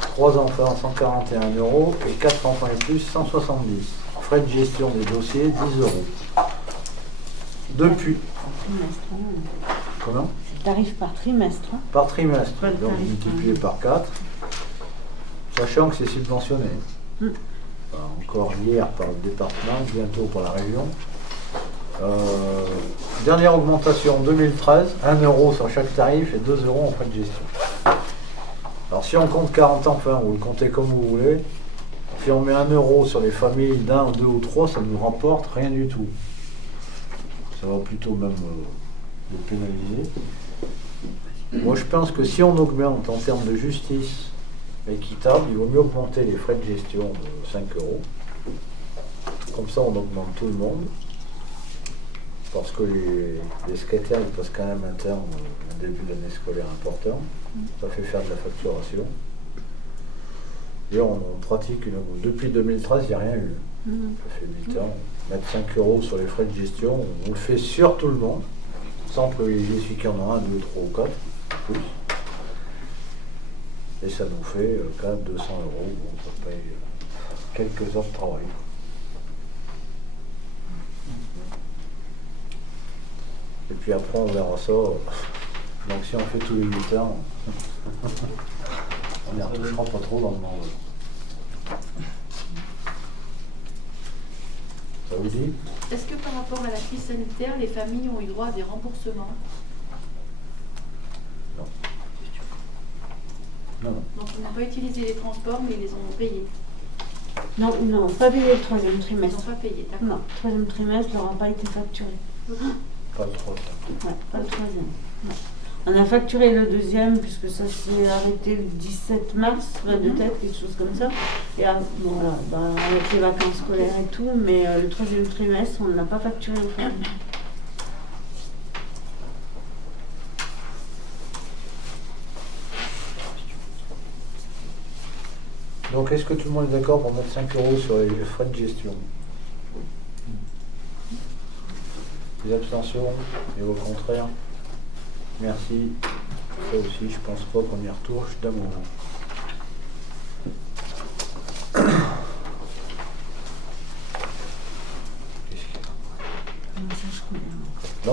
trois enfants 141 € et quatre enfants et plus 170. Frais de gestion des dossiers 10 €. Depuis. Comment? Tarif par trimestre. Hein. Par trimestre, Pas le donc tarif, multiplié par 4, sachant que c'est subventionné. Enfin, encore hier par le département, bientôt par la région. Dernière augmentation en 2013, 1 € sur chaque tarif et 2 € en frais de gestion. Alors si on compte 40 enfants, vous le comptez comme vous voulez, si on met 1 € sur les familles d'un, deux ou trois, ça ne nous rapporte rien du tout. Ça va plutôt même les pénaliser. Moi je pense que si on augmente en termes de justice équitable, il vaut mieux augmenter les frais de gestion de 5 €. Comme ça on augmente tout le monde. Parce que les secrétaires ils passent quand même un terme, un début d'année scolaire important. Ça fait faire de la facturation. Et on pratique depuis 2013, il n'y a rien eu. Ça fait 8 ans. Mettre 5 € sur les frais de gestion, on le fait sur tout le monde, sans privilégier celui qui en a 1, 2, 3 ou 4, plus. Et ça nous fait quand même 200 €. Bon, ça paye quelques heures de travail. Et puis après, on verra ça. Donc si on fait tous les 8 ans, on n'y retouchera pas trop dans le monde. Ça vous dit? Est-ce que par rapport à la crise sanitaire, les familles ont eu droit à des remboursements? Non. Non, non. Donc ils n'ont pas utilisé les transports, mais ils les ont payés. Non, ils n'ont pas payé le troisième Ils n'ont trimestre. pas payé, d'accord. Non, le troisième trimestre n'aura pas été facturé. Pas trop. Ouais, pas le troisième. Ouais. On a facturé le deuxième puisque ça s'est arrêté le 17 mars, de tête, quelque chose comme ça. Et bon, voilà, avec les vacances scolaires et tout, mais le troisième trimestre, on ne l'a pas facturé au fin. Donc est-ce que tout le monde est d'accord pour mettre 5 € sur les frais de gestion? Des abstentions et au contraire? Merci. Ça aussi, je pense pas qu'on y retouche d'un moment.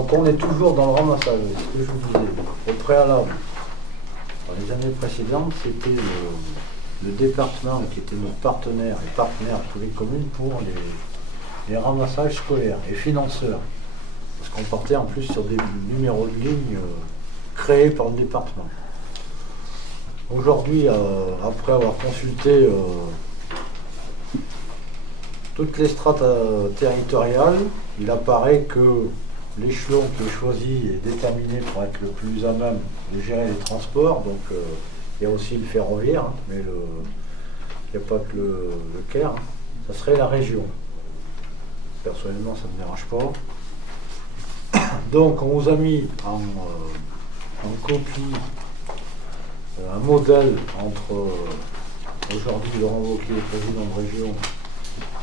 Donc on est toujours dans le ramassage, c'est ce que je vous disais. Au préalable, dans les années précédentes, c'était le département qui était notre partenaire et partenaire de toutes les communes pour les ramassages scolaires et financeurs. Parce qu'on partait en plus sur des numéros de ligne créés par le département. Aujourd'hui, après avoir consulté toutes les strates territoriales, il apparaît que l'échelon qui est choisi est déterminé pour être le plus à même de gérer les transports. Donc il y a aussi le ferroviaire, hein, mais il n'y a pas que le Caire. Hein. Ça serait la région. Personnellement, ça ne me dérange pas. Donc on vous a mis en copie un modèle entre aujourd'hui Laurent Wauquiez, président de région,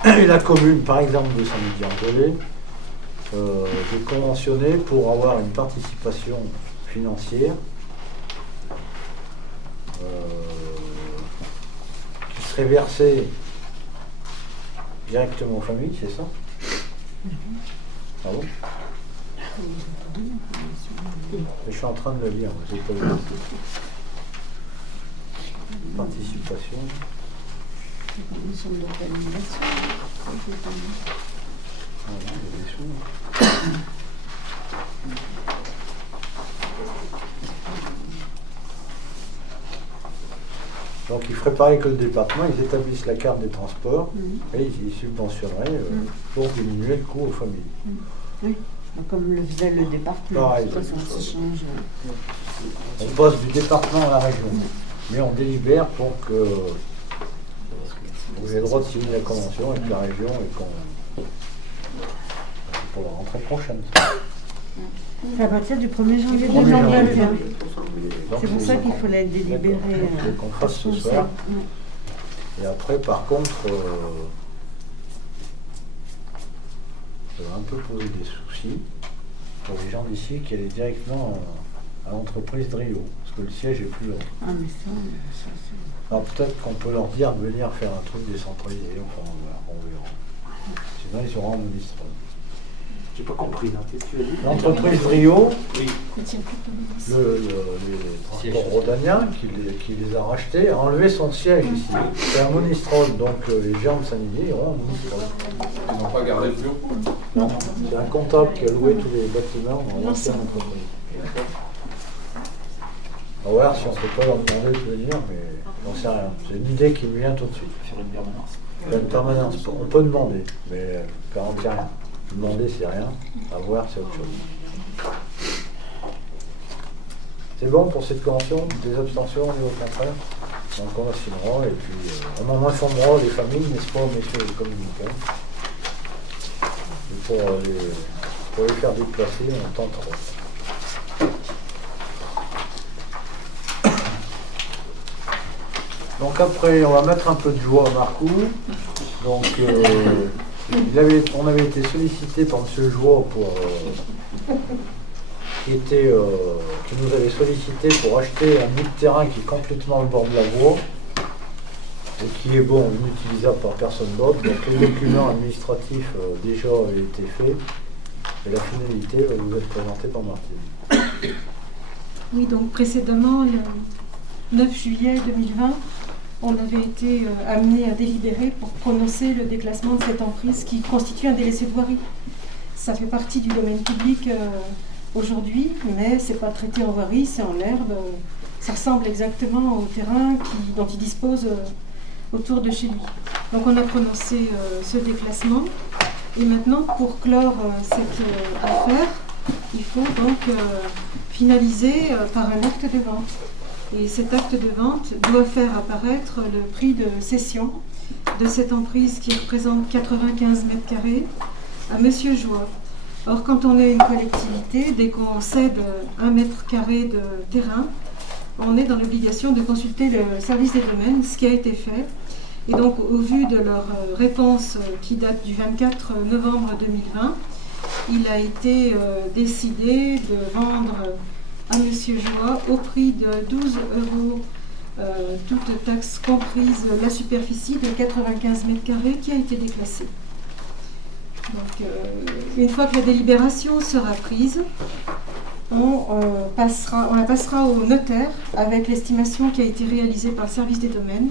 et la commune, par exemple, de Saint-Didier-en-Velay, de conventionner pour avoir une participation financière qui serait versée directement aux familles, c'est ça? Ah bon? Je suis en train de le lire, j'ai pas vu. Participation. Une somme d'organisation. Ah, il y a des sous. Donc ils feraient pareil que le département, ils établissent la carte des transports et ils subventionneraient pour diminuer le coût aux familles. Oui, comme le faisait le département. Pareil, Ça change. on passe du département à la région, mais on délibère pour que vous ayez le droit de signer la convention avec la région et qu'on pour la rentrée prochaine. C'est à partir du 1er janvier 1er janvier. 2021. Donc, C'est pour ça qu'il faut la délibérer. il faut qu'on fasse ce soir. Et après, par contre, ça va un peu poser des soucis pour les gens d'ici qui allaient directement à l'entreprise Drio, parce que le siège est plus long. Ah, mais ça c'est... Alors peut-être qu'on peut leur dire de venir faire un truc décentralisé, enfin on verra. Sinon ils seront en Monistrol. J'ai pas compris, là. Qu'est-ce que tu as dit? L'entreprise Drio, Oui. les transports rhodaniens qui les a rachetés, a enlevé son siège ici. C'est à Monistrol, donc les gens de Saint-Didier iront à Monistrol. Ils n'ont pas gardé le bureau. Non, c'est un comptable qui a loué tous les bâtiments dans l'ancienne entreprise. On va voir si on ne peut pas leur demander de venir, mais j'en sais rien. C'est une idée qui me vient tout de suite. Faire une permanence. Faire une permanence, on peut demander, mais garantir rien. Demander c'est rien, à voir c'est autre chose. C'est bon pour cette convention, des abstentions et au contraire. Donc on la signera et puis on en informera les familles, n'est-ce pas, messieurs les communicants. Et pour les faire déplacer, on tentera. Donc après, on va mettre un peu de joie à Marcoux. Donc on avait été sollicité par M. Joie qui nous avait sollicité pour acheter un bout de terrain qui est complètement au bord de la voie et qui est inutilisable par personne d'autre. Donc les documents administratifs déjà avaient été faits et la finalité va vous être présentée par Martine. Oui, donc précédemment, le 9 juillet 2020, on avait été amené à délibérer pour prononcer le déclassement de cette emprise qui constitue un délaissé de voirie. Ça fait partie du domaine public aujourd'hui, mais c'est pas traité en voirie, c'est en herbe. Ça ressemble exactement au terrain dont il dispose autour de chez lui. Donc on a prononcé ce déclassement. Et maintenant, pour clore cette affaire, il faut donc finaliser par un acte de vente. Et cet acte de vente doit faire apparaître le prix de cession de cette emprise qui représente 95 mètres carrés à Monsieur Joie. Or, quand on est une collectivité, dès qu'on cède 1 mètre carré de terrain, on est dans l'obligation de consulter le service des domaines, ce qui a été fait. Et donc, au vu de leur réponse qui date du 24 novembre 2020, il a été décidé de vendre à Monsieur Joie au prix de 12 €, toute taxe comprise, la superficie de 95 mètres carrés qui a été déclassée. Donc, une fois que la délibération sera prise, on la passera au notaire avec l'estimation qui a été réalisée par le service des domaines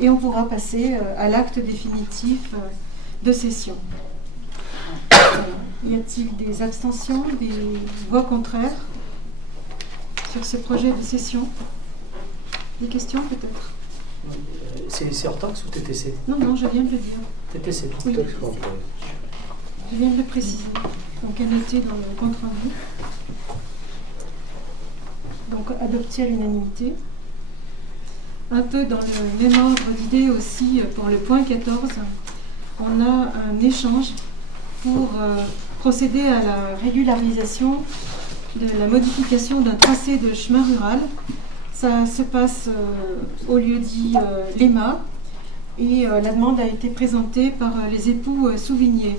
et on pourra passer à l'acte définitif de cession. Y a-t-il des abstentions, des voix contraires sur ce projet de cession? Des questions peut-être? C'est hors taxe ou TTC? Non, je viens de le dire. TTC. Oui. Taxe comprise. Je viens de le préciser. Donc, à noter dans le compte rendu. Donc, adopté à l'unanimité. Un peu dans le même ordre d'idée aussi, pour le point 14, on a un échange pour procéder à la régularisation de la modification d'un tracé de chemin rural. Ça se passe au lieu-dit Léma et la demande a été présentée par les époux Souvigné.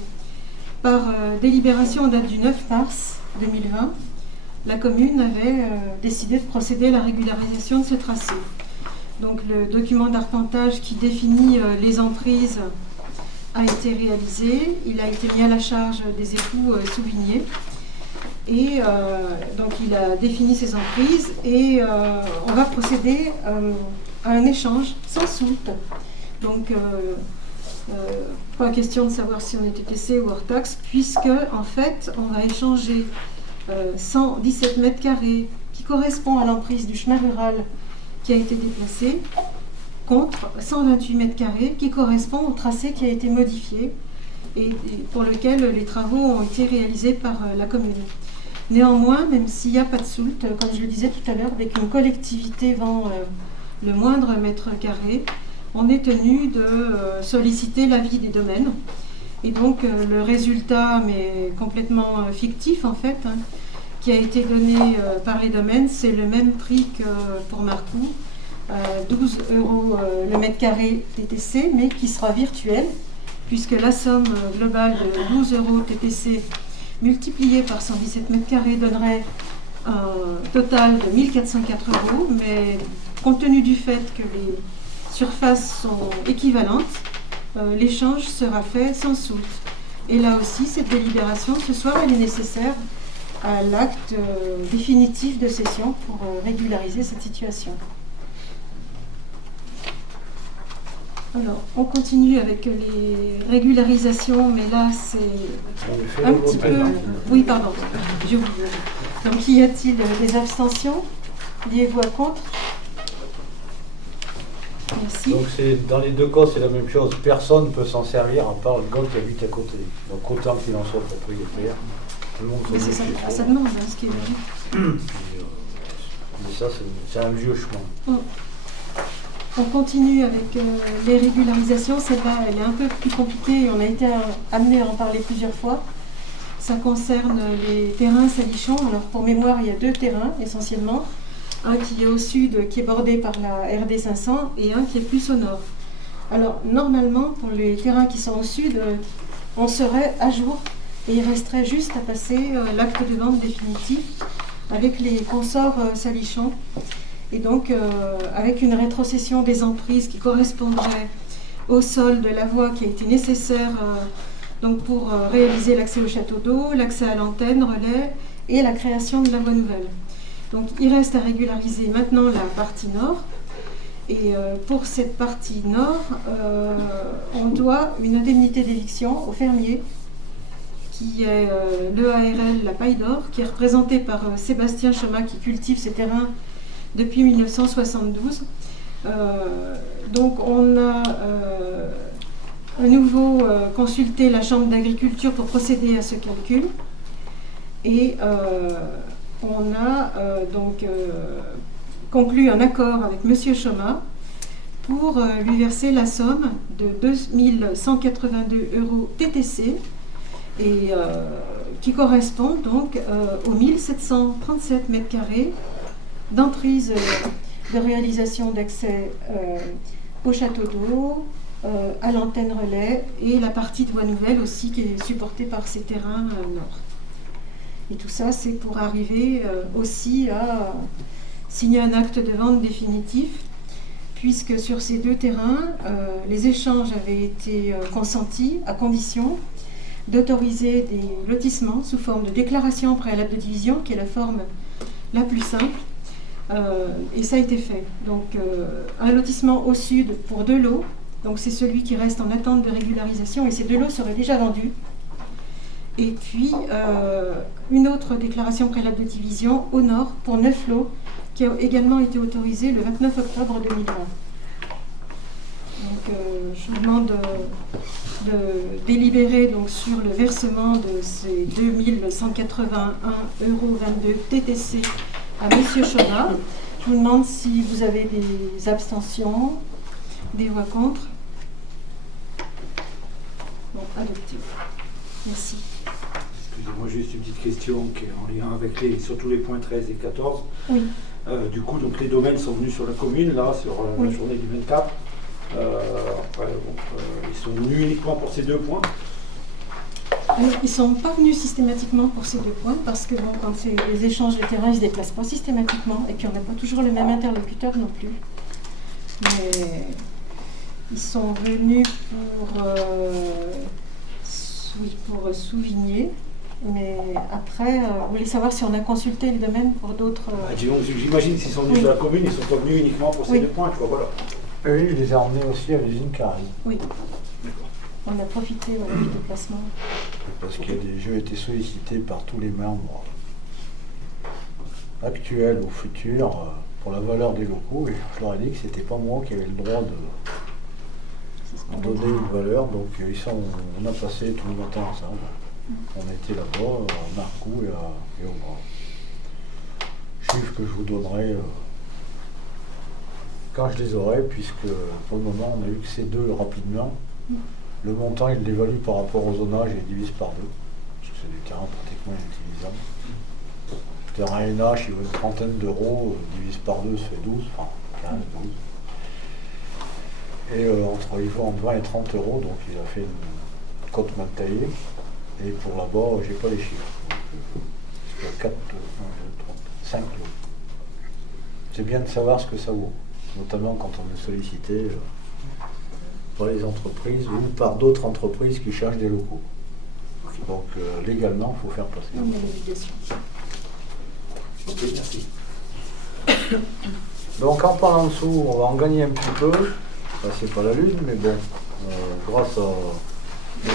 Par délibération en date du 9 mars 2020, la commune avait décidé de procéder à la régularisation de ce tracé. Donc le document d'arpentage qui définit les emprises a été réalisé, il a été mis à la charge des époux Souvigné et donc il a défini ses emprises et on va procéder à un échange sans soult. Donc pas question de savoir si on est TTC ou hors taxe puisque en fait on va échanger 117 mètres carrés qui correspond à l'emprise du chemin rural qui a été déplacé contre 128 mètres carrés qui correspond au tracé qui a été modifié et pour lequel les travaux ont été réalisés par la commune. Néanmoins, même s'il n'y a pas de soult, comme je le disais tout à l'heure, dès qu'une collectivité vend le moindre mètre carré, on est tenu de solliciter l'avis des domaines. Et donc le résultat, mais complètement fictif en fait, qui a été donné par les domaines, c'est le même prix que pour Marcoux, 12 € le mètre carré TTC, mais qui sera virtuel, puisque la somme globale de 12 € TTC multipliée par 117 mètres carrés donnerait un total de 1404 €, mais compte tenu du fait que les surfaces sont équivalentes, l'échange sera fait sans soult. Et là aussi, cette délibération ce soir, elle est nécessaire à l'acte définitif de cession pour régulariser cette situation. Alors, on continue avec les régularisations, mais là, c'est un petit peu... Oui, pardon, j'ai oublié. Donc, y a-t-il des abstentions? Des voix contre? Merci. Donc dans les deux cas, c'est la même chose. Personne ne peut s'en servir à part le gars qui habite à côté. Donc autant qu'il en soit propriétaire. Tout le monde Mais c'est ça demande, ce qui est logique. Mais ça, c'est un vieux chemin. On continue avec les régularisations. Celle-là, elle est un peu plus compliquée et on a été amené à en parler plusieurs fois. Ça concerne les terrains salichons. Alors pour mémoire, il y a 2 terrains essentiellement. Un qui est au sud, qui est bordé par la RD 500 et un qui est plus au nord. Alors normalement, pour les terrains qui sont au sud, on serait à jour et il resterait juste à passer l'acte de vente définitif avec les consorts salichons. Et donc, avec une rétrocession des emprises qui correspondrait au sol de la voie qui a été nécessaire donc pour réaliser l'accès au château d'eau, l'accès à l'antenne, relais et la création de la voie nouvelle. Donc, il reste à régulariser maintenant la partie nord. Et pour cette partie nord, on doit une indemnité d'éviction au fermier qui est l'EARL La Paille d'Or, qui est représenté par Sébastien Chomat qui cultive ces terrains depuis 1972. Donc on a à nouveau consulté la Chambre d'agriculture pour procéder à ce calcul et on a donc conclu un accord avec M. Chomat pour lui verser la somme de 2182 € TTC et qui correspond donc aux 1737 mètres carrés d'emprise de réalisation d'accès au château d'eau, à l'antenne relais et la partie de voie nouvelle aussi qui est supportée par ces terrains nord. Et tout ça, c'est pour arriver aussi à signer un acte de vente définitif, puisque sur ces 2 terrains, les échanges avaient été consentis à condition d'autoriser des lotissements sous forme de déclaration préalable de division, qui est la forme la plus simple. Et ça a été fait. Donc un lotissement au sud pour 2 lots, donc c'est celui qui reste en attente de régularisation, et ces 2 lots seraient déjà vendus. Et puis une autre déclaration préalable de division au nord pour 9 lots, qui a également été autorisée le 29 octobre 2020. Donc je vous demande de délibérer donc, sur le versement de ces 2181,22 € TTC à M. Chauvin. Je vous demande si vous avez des abstentions, des voix contre. Bon, adopté. Merci. Excusez-moi, juste une petite question qui est en lien avec surtout les points 13 et 14. Oui. Du coup, donc, les domaines sont venus sur la commune, là, sur Oui. la journée du 24. Ils sont venus uniquement pour ces 2 points. Ils ne sont pas venus systématiquement pour ces 2 points, parce que bon, quand c'est les échanges de terrain, ils ne se déplacent pas systématiquement, et puis on n'a pas toujours le même interlocuteur non plus. Mais ils sont venus pour Souvigné. Mais après, vous voulez savoir si on a consulté les domaines pour d'autres... J'imagine s'ils sont venus Oui. de la commune, ils ne sont pas venus uniquement pour ces Oui. 2 points, tu vois, voilà. Oui, il les a emmenés aussi à l'usine Carré. Oui. On a profité du déplacement. Parce que les jeux étaient sollicités par tous les membres actuels ou futurs pour la valeur des locaux. Et je leur ai dit que c'était pas moi qui avais le droit de donner une valeur. Donc on a passé tout le matin ensemble. On a été là-bas, à Marcoux et au Bras. Chiffres que je vous donnerai quand je les aurai, puisque pour le moment on a eu que ces 2 rapidement. Le montant, il l'évalue par rapport au zonage et il divise par 2. Parce que c'est des terrains pratiquement inutilisables. Le terrain NH, il vaut une trentaine d'euros, divise par 2, ça fait 12, enfin 15, 12. Et il vaut entre 20 et 30 €, donc il a fait une cote mal taillée. Et pour là-bas, j'ai pas les chiffres. Il y a 4, 5 lots. C'est bien de savoir ce que ça vaut, notamment quand on est sollicité par les entreprises ou par d'autres entreprises qui cherchent des locaux. Donc légalement, il faut faire passer. On a l'obligation. Ok, merci. Donc en parlant dessous, on va en gagner un petit peu. Ça, c'est pas la lune, mais bon, grâce aux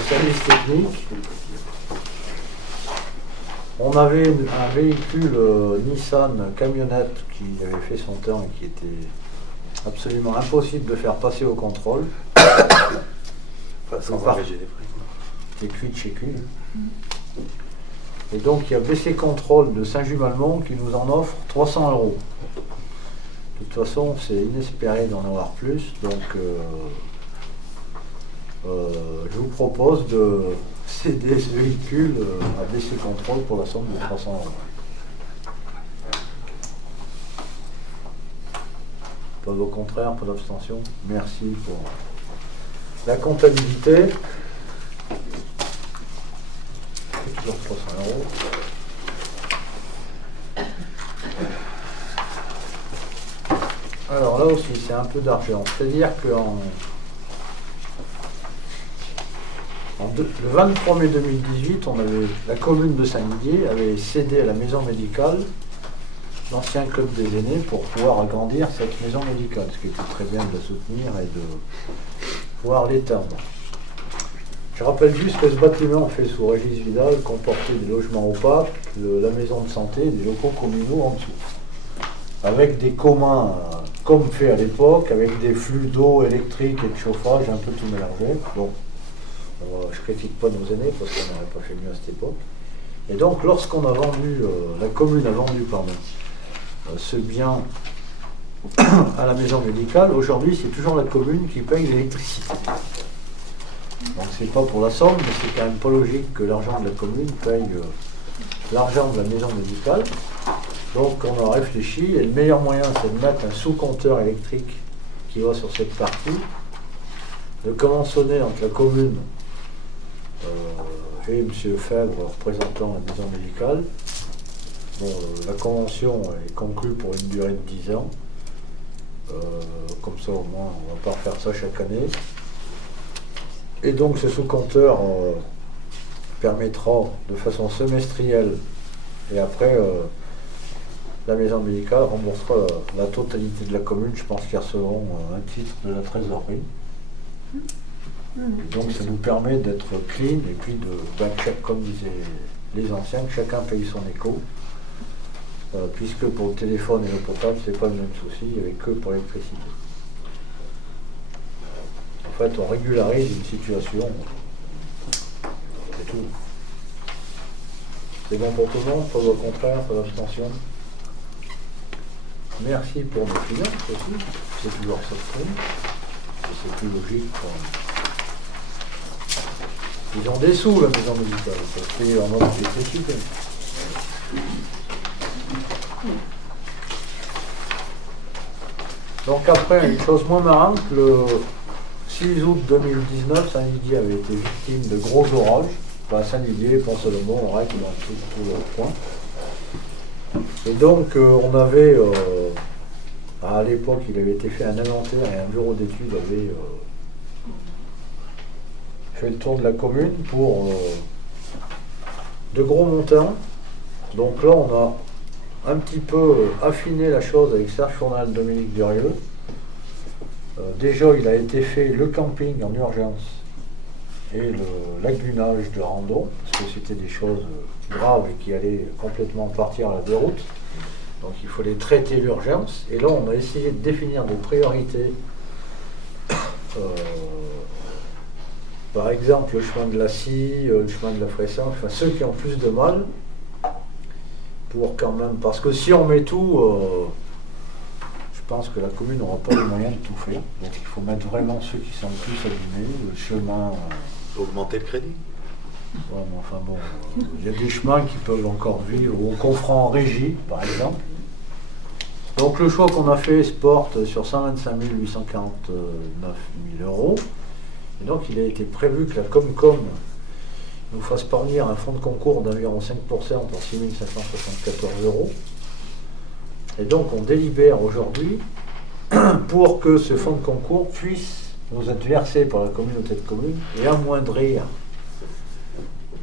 services techniques. On avait un véhicule Nissan camionnette qui avait fait son temps et qui était absolument impossible de faire passer au contrôle. Sans engager des frais. C'est cuit de chez cuit. Et donc il y a BC Contrôle de Saint-Just-Malmont qui nous en offre 300 €. De toute façon, c'est inespéré d'en avoir plus, donc je vous propose de céder ce véhicule à BC Contrôle pour la somme de 300 €. Pas au contraire, pas d'abstention. Merci pour la comptabilité. C'est toujours 300 €. Alors là aussi, c'est un peu d'argent. C'est-à-dire que le 23 mai 2018, la commune de Saint-Didier avait cédé à la maison médicale l'ancien club des aînés pour pouvoir agrandir cette maison médicale, ce qui était très bien de la soutenir et de pouvoir l'étendre. Je rappelle juste que ce bâtiment fait sous Régis Vidal comportait des logements opaques, la maison de santé et des locaux communaux en dessous, avec des communs comme fait à l'époque, avec des flux d'eau électrique et de chauffage un peu tout mélangé. Bon, je critique pas nos aînés parce qu'on n'aurait pas fait mieux à cette époque. Et donc lorsqu'on a vendu, la commune a vendu ce bien à la maison médicale, aujourd'hui c'est toujours la commune qui paye l'électricité. Donc c'est pas pour la somme, mais c'est quand même pas logique que l'argent de la commune paye l'argent de la maison médicale. Donc on a réfléchi et le meilleur moyen c'est de mettre un sous-compteur électrique qui va sur cette partie, de conventionner entre la commune et M. Fèvre représentant la maison médicale. Bon, la convention est conclue pour une durée de 10 ans. Comme ça au moins on ne va pas refaire ça chaque année. Et donc ce sous-compteur permettra de façon semestrielle, et après la maison médicale remboursera la totalité de la commune. Je pense qu'ils recevront un titre de la trésorerie. Et donc ça nous permet d'être clean et puis comme disaient les anciens, que chacun paye son écho. Puisque pour le téléphone et le portable, c'est pas le même souci, il n'y avait que pour l'électricité. En fait, on régularise une situation. C'est tout. C'est bon pour tout le monde, pas au contraire, pas l'abstention. Merci pour nos clients aussi, c'est toujours ça de prime. C'est plus logique. Ils ont des sous, la maison médicale, parce qu'ils en ont d'électricité. Donc après, une chose moins marrante, le 6 août 2019, Saint-Didier avait été victime de gros orages. Enfin, Saint-Didier, Pont-Solomon, on règle dans tout le coin. Et donc, on avait, à l'époque, il avait été fait un inventaire et un bureau d'études avait fait le tour de la commune pour de gros montants. Donc là, on a un petit peu affiné la chose avec Serge Fournal, Dominique Durieux. Déjà, il a été fait le camping en urgence et le lagunage de rando, parce que c'était des choses graves et qui allaient complètement partir à la déroute. Donc il fallait traiter l'urgence. Et là, on a essayé de définir des priorités. Par exemple, le chemin de la Scie, le chemin de la Fressin, enfin ceux qui ont plus de mal, pour quand même, parce que si on met tout, je pense que la commune n'aura pas les moyens de tout faire. Donc il faut mettre vraiment ceux qui sont le plus abîmés, le chemin. Augmenter le crédit. Ouais, mais enfin bon, il y a des chemins qui peuvent encore vivre, ou qu'on fera en régie, par exemple. Donc le choix qu'on a fait se porte sur 125 849 000 euros. Et donc il a été prévu que la Comcom nous fasse parvenir un fonds de concours d'environ 5% pour 6 574 euros. Et donc on délibère aujourd'hui pour que ce fonds de concours puisse nous être versé par la communauté de communes et amoindrir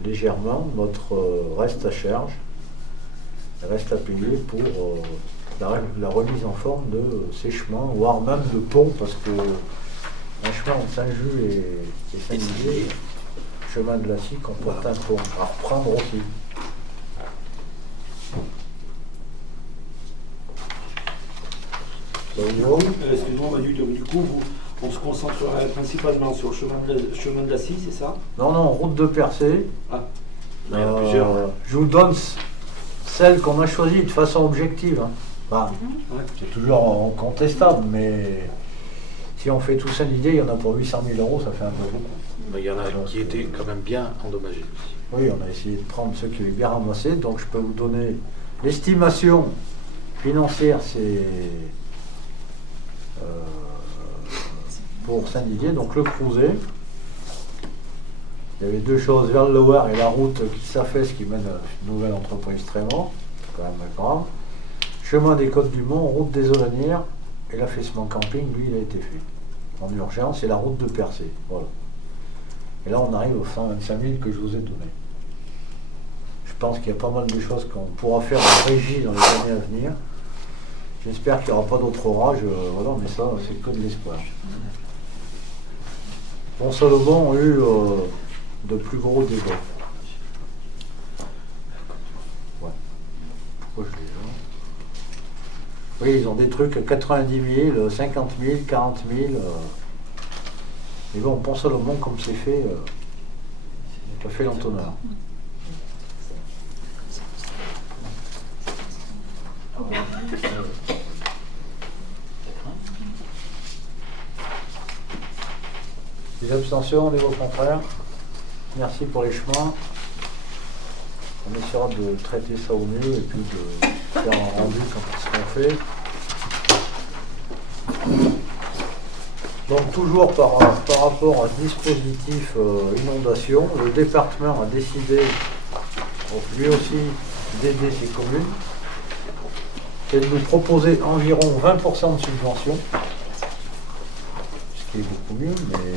légèrement notre reste à charge, reste à payer pour la remise en forme de ces chemins, voire même de ponts, parce que un chemin entre Saint-Just et Saint-Didier, chemin de la Scie, comporte un pont à reprendre aussi. Excuse-moi Manu, donc du coup, on se concentrerait principalement sur le chemin de la Scie, c'est ça? Non, route de Percé. Ah, il y en a plusieurs. Je vous donne celle qu'on a choisie de façon objective. Hein. Enfin, c'est toujours contestable, mais si on fait tout ça l'idée, il y en a pour 800 000 euros, ça fait un peu beaucoup. Mais il y en a qui étaient quand même bien endommagés aussi. Oui, on a essayé de prendre ceux qui avaient bien ramassé, donc je peux vous donner l'estimation financière, c'est pour Saint-Didier, donc le Creuset. Il y avait deux choses, vers le Lower et la route qui s'affaisse, qui mène à une nouvelle entreprise Trémont, c'est quand même grave. Chemin des Côtes du Mont, route des Olanières, et l'affaissement camping, lui, il a été fait en urgence, et la route de Percé. Voilà. Et là, on arrive aux 125 000 que je vous ai donné. Je pense qu'il y a pas mal de choses qu'on pourra faire en régie dans les années à venir. J'espère qu'il n'y aura pas d'autres orages, voilà, mais ça, c'est que de l'espoir. Pont-Solomon ont eu de plus gros dégâts. Ouais. Pourquoi je l'ai là? Oui, ils ont des trucs à 90 000, 50 000, 40 000. Mais bon, Pont-Solomon, comme c'est fait, ça fait l'entonnoir. Les abstentions, on est au contraire. Merci pour les chemins. On essaiera de traiter ça au mieux et puis de faire un rendu quand ils seront faits. Donc toujours par rapport à ce dispositif inondation, le département a décidé, lui aussi, d'aider ses communes et de nous proposer environ 20% de subvention, ce qui est beaucoup mieux, mais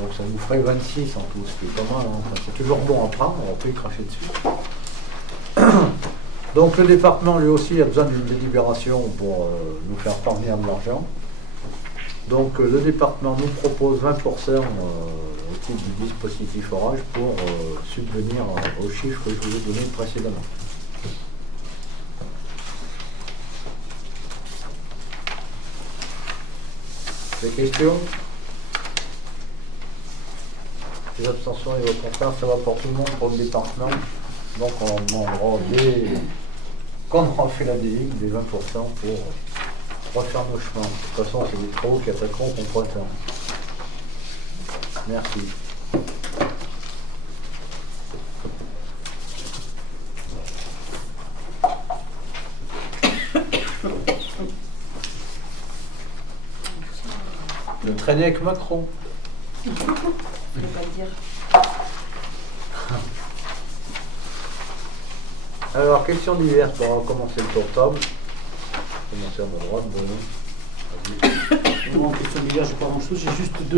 donc ça nous ferait 26 en tout, ce qui est pas mal. Hein. Enfin, c'est toujours bon à prendre, on peut y cracher dessus. Donc le département lui aussi a besoin d'une délibération pour nous faire parvenir de l'argent. Donc le département nous propose 20% au titre du dispositif orage pour subvenir aux chiffres que je vous ai donnés précédemment. Des questions? Les abstentions et au contraire, ça va pour tout le monde, pour le département. Donc on demandera quand on aura fait la déligue, des 20% pour refaire nos chemins. De toute façon, c'est des travaux qui attaqueront qu'on printemps. Merci. Le traîner avec Macron. Je ne peux pas le dire. Alors, question diverse pour commencer le tour de table. Commencer à ma droite, Bruno. En question d'hiver, je n'ai pas grand-chose. J'ai juste je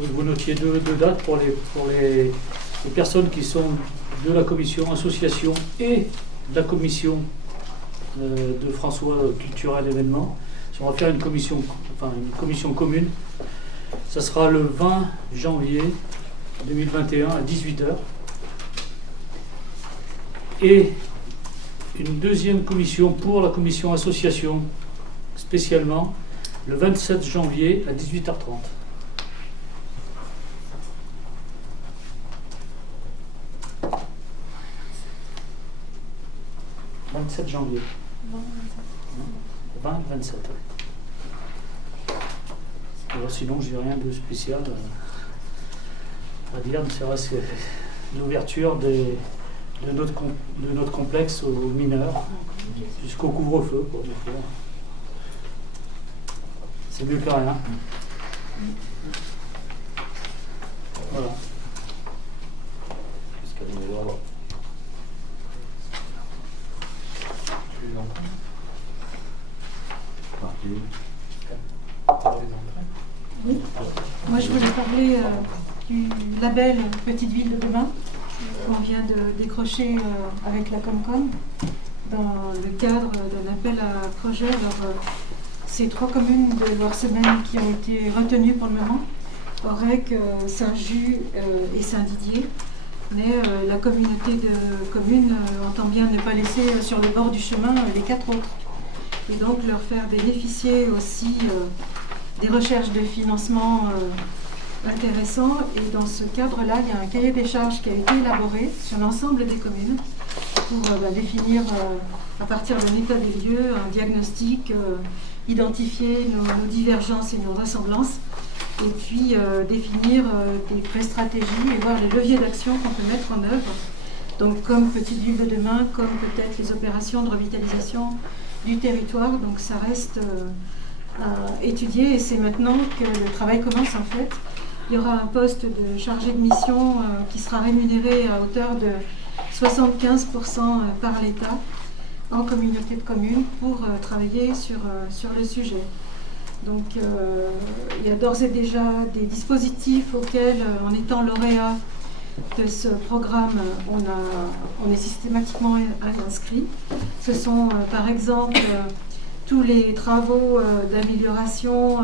veux que vous notiez deux dates pour les personnes qui sont de la commission association et de la commission de François culturel événement. On va faire une commission commune. Ça sera le 20 janvier 2021 à 18h. Et une deuxième commission pour la commission association spécialement le 27 janvier à 18h30. « 27 janvier. 20-27. Sinon, je n'ai rien de spécial à dire. C'est vrai, c'est l'ouverture de notre complexe aux mineurs jusqu'au couvre-feu. C'est mieux que rien. Voilà. Oui. Moi, je voulais parler du label Petite Ville de demain qu'on vient de décrocher avec la Comcom dans le cadre d'un appel à projet. Alors, ces 3 communes de Loire-Semaine qui ont été retenues pour le moment, Aurec, Saint-Just et Saint-Didier. Mais la communauté de communes entend bien ne pas laisser sur le bord du chemin les 4 autres. Et donc leur faire bénéficier aussi des recherches de financement intéressants. Et dans ce cadre-là, il y a un cahier des charges qui a été élaboré sur l'ensemble des communes pour définir à partir d'un état des lieux, un diagnostic, identifier nos divergences et nos ressemblances, et puis définir des pré-stratégies et voir les leviers d'action qu'on peut mettre en œuvre. Donc comme Petite Ville de demain, comme peut-être les opérations de revitalisation du territoire. Donc ça reste à étudier et c'est maintenant que le travail commence en fait. Il y aura un poste de chargé de mission qui sera rémunéré à hauteur de 75% par l'État en communauté de communes pour travailler sur le sujet. Donc il y a d'ores et déjà des dispositifs auxquels, en étant lauréat de ce programme, on est systématiquement inscrit. Ce sont par exemple tous les travaux d'amélioration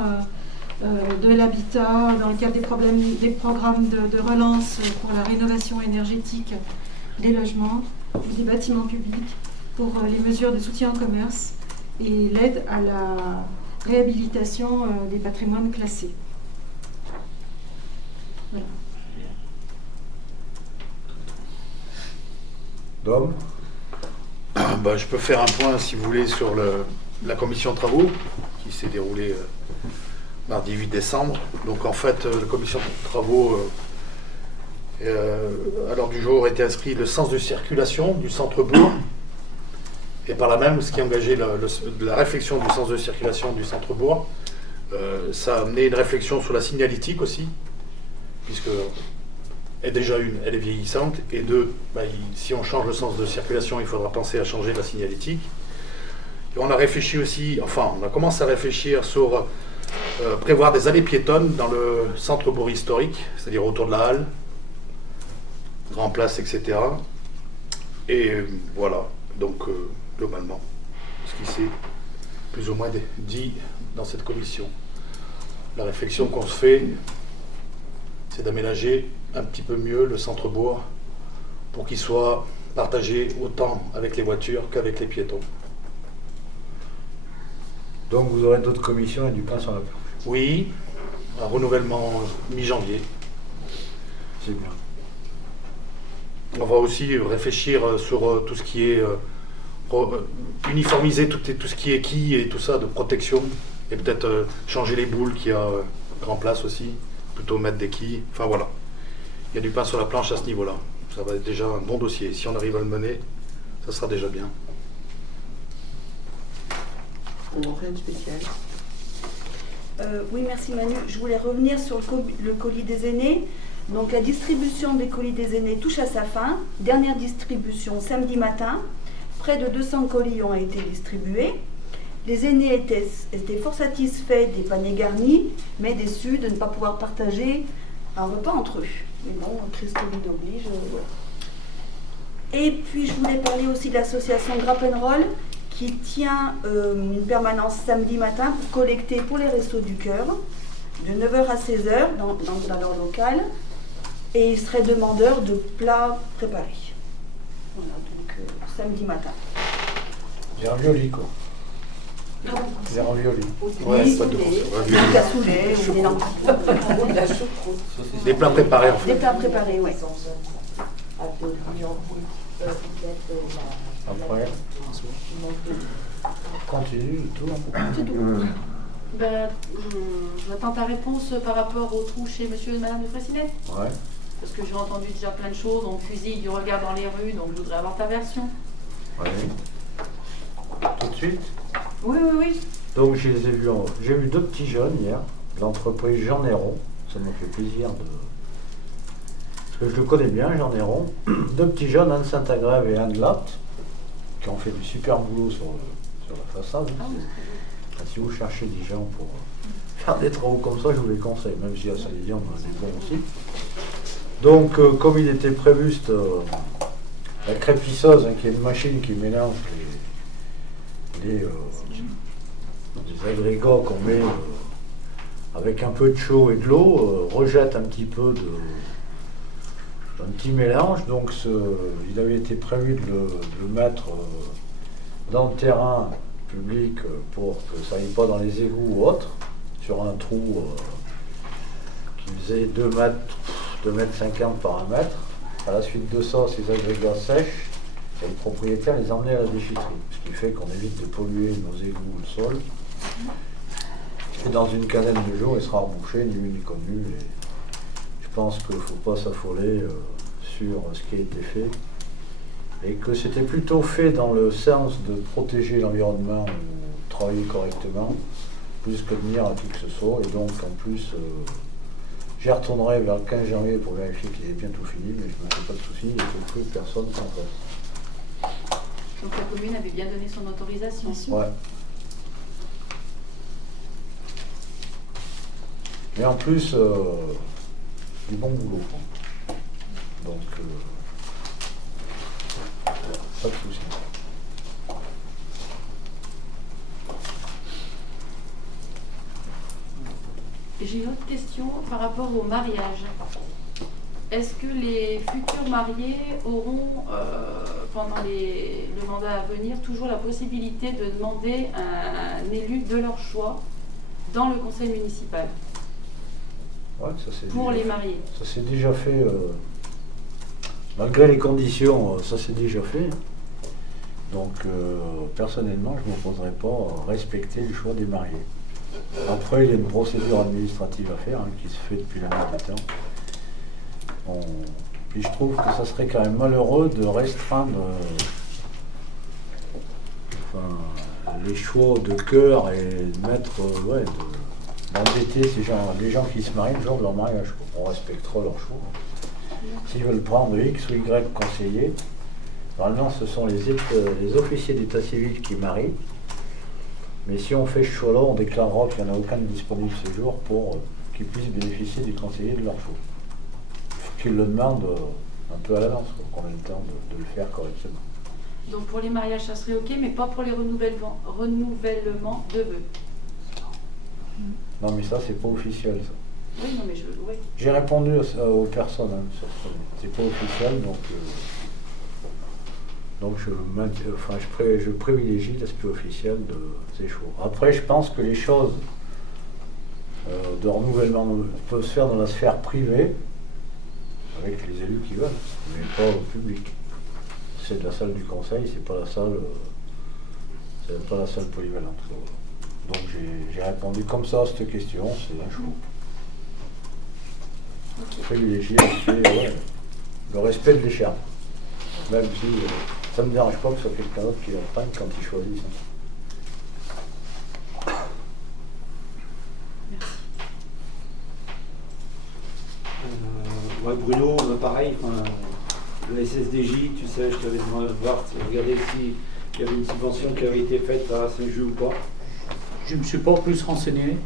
de l'habitat dans le cadre des programmes de relance pour la rénovation énergétique des logements, des bâtiments publics, pour les mesures de soutien au commerce et l'aide à la réhabilitation des patrimoines classés. Voilà. Dom ? Je peux faire un point, si vous voulez, sur la commission de travaux qui s'est déroulée mardi 8 décembre. Donc en fait, la commission de travaux, à l'ordre du jour, était inscrit le sens de circulation du centre-bourg. Et par là même, ce qui a engagé la réflexion du sens de circulation du centre-bourg, ça a amené une réflexion sur la signalétique aussi, puisque elle est vieillissante, et si on change le sens de circulation, il faudra penser à changer la signalétique. Et on a réfléchi aussi, on a commencé à réfléchir sur prévoir des allées piétonnes dans le centre-bourg historique, c'est-à-dire autour de la halle, Grand Place, etc. Et voilà, donc globalement, ce qui s'est plus ou moins dit dans cette commission. La réflexion qu'on se fait, c'est d'aménager un petit peu mieux le centre-bourg pour qu'il soit partagé autant avec les voitures qu'avec les piétons. Donc vous aurez d'autres commissions et du pain sur la planche. Oui, un renouvellement mi-janvier. C'est bien. On va aussi réfléchir sur tout ce qui est uniformiser tout ce qui est quilles et tout ça de protection et peut-être changer les boules qu'il y a Grand Place aussi, plutôt mettre des quilles. Enfin voilà, il y a du pain sur la planche à ce niveau-là. Ça va être déjà un bon dossier. Si on arrive à le mener, ça sera déjà bien. Non, rien de spécial. Oui, merci Manu. Je voulais revenir sur le colis des aînés. Donc la distribution des colis des aînés touche à sa fin. Dernière distribution samedi matin. Près de 200 colis ont été distribués. Les aînés étaient fort satisfaits des paniers garnis, mais déçus de ne pas pouvoir partager un repas entre eux. Mais bon, crise Covid oblige. Et puis je voulais parler aussi de l'association Grappenroll qui tient une permanence samedi matin pour collecter pour les Restos du Cœur de 9h à 16h dans leur local. Et ils seraient demandeurs de plats préparés. Voilà, donc samedi matin. Des raviolis, quoi. Des raviolis. Ouais, pas de Des cassoulets ou des lentilles. De la choucroute. Des plats préparés en fait. Des plats préparés, oui. Après, continue le tour. Ben, j'attends ta réponse par rapport au trou chez monsieur et madame de Fraissinet. Ouais. Parce que j'ai entendu déjà plein de choses, on fusille du regard dans les rues, donc je voudrais avoir ta version. Ouais. Tout de suite. Oui, oui, oui. Donc je les ai vus. J'ai vu 2 petits jeunes hier, de l'entreprise Jean Néron. Ça m'a fait plaisir de. Parce que je le connais bien, Jean Néron. 2 petits jeunes, Anne Saint-Agrève et Anne Latte, qui ont fait du super boulot sur la façade. Si vous cherchez des gens pour faire des travaux comme ça, je vous les conseille, même si à Saint-Didier, on en a des bons aussi. Donc, comme il était prévu, la crépisseuse, hein, qui est une machine qui mélange les agrégats qu'on met avec un peu de chaud et de l'eau, rejette un petit peu un petit mélange. Donc, il avait été prévu de le mettre dans le terrain public pour que ça n'aille pas dans les égouts ou autre, sur un trou qui faisait 2 mètres 50 par 1 mètre. À la suite de ça, ces agrégats sèchent et le propriétaire les emmenait à la déchetterie, ce qui fait qu'on évite de polluer nos égouts ou le sol. Et dans une quinzaine de jours, il sera rebouché, ni vu ni connu. Et je pense qu'il ne faut pas s'affoler sur ce qui a été fait. Et que c'était plutôt fait dans le sens de protéger l'environnement ou travailler correctement, plus que de venir à qui que ce soit. Et donc, en plus, j'y retournerai vers le 15 janvier pour vérifier qu'il est bien tout fini, mais je ne me fais pas de soucis, il ne faut plus que personne s'en fasse. Donc la commune avait bien donné son autorisation. Ouais. Mais en plus, du bon boulot. Donc, pas de soucis. J'ai une autre question par rapport au mariage. Est-ce que les futurs mariés auront, pendant le mandat à venir, toujours la possibilité de demander un élu de leur choix dans le conseil municipal Ouais, ça, pour les mariés? Ça s'est déjà fait, malgré les conditions, ça s'est déjà fait. Donc, personnellement, je ne m'opposerai pas à respecter le choix des mariés. Après, il y a une procédure administrative à faire, hein, qui se fait depuis la nuit des temps. Puis je trouve que ça serait quand même malheureux de restreindre les choix de cœur et de mettre, d'embêter les gens qui se marient le jour de leur mariage. On respectera leur choix. S'ils veulent prendre X ou Y conseillers, normalement ce sont les officiers d'état civil qui marient. Mais si on fait ce choix-là, on déclarera qu'il n'y en a aucun disponible ce jour pour qu'ils puissent bénéficier du conseiller de leur choix. Il faut qu'ils le demandent un peu à l'avance, qu'on ait le temps de le faire correctement. Donc pour les mariages, ça serait ok, mais pas pour les renouvellements de vœux. Non mais ça, c'est pas officiel ça. Oui, non, mais oui. J'ai répondu aux personnes sur ce. C'est pas officiel, donc je privilégie l'aspect officiel de ces choix. Après, je pense que les choses de renouvellement peuvent se faire dans la sphère privée, avec les élus qui veulent, mais pas au public. C'est de la salle du conseil, c'est pas la salle polyvalente. Donc j'ai répondu comme ça à cette question, c'est un choix. Privilégier le respect de l'écharpe. Même si ça ne me dérange pas que ce soit quelqu'un d'autre qui le prenne quand il choisit ça. Bruno, pareil, le SSDJ, tu sais, je t'avais demandé de voir, regarder s'il y avait une subvention qui avait été faite à Saint-Just ou pas. Je ne me suis pas plus renseigné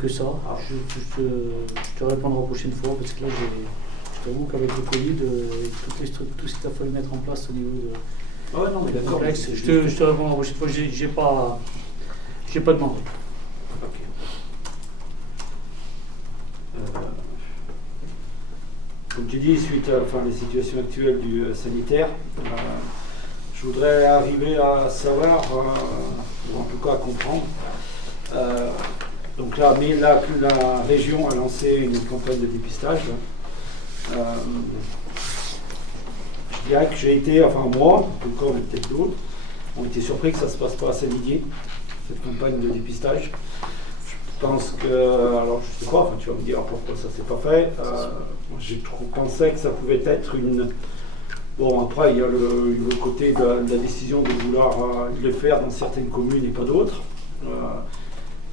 que ça. Je te répondrai la prochaine fois parce que là, je t'avoue qu'avec le Covid, tout ce qu'il a fallu mettre en place au niveau de. Ah ouais, non, mais d'accord. Je te répondrai la prochaine fois. J'ai pas demandé. Ok. Comme tu dis, suite à la situation actuelle du sanitaire, je voudrais arriver à savoir, ou en tout cas à comprendre. Donc là, la région a lancé une campagne de dépistage. Je dirais que j'ai été, moi, en tout cas, mais peut-être d'autres, ont été surpris que ça ne se passe pas à Saint-Didier, cette campagne de dépistage. Je pense que, alors je sais pas, tu vas me dire pourquoi ça s'est pas fait. J'ai pensé que ça pouvait être une. Bon, après, il y a le côté de la décision de vouloir le faire dans certaines communes et pas d'autres.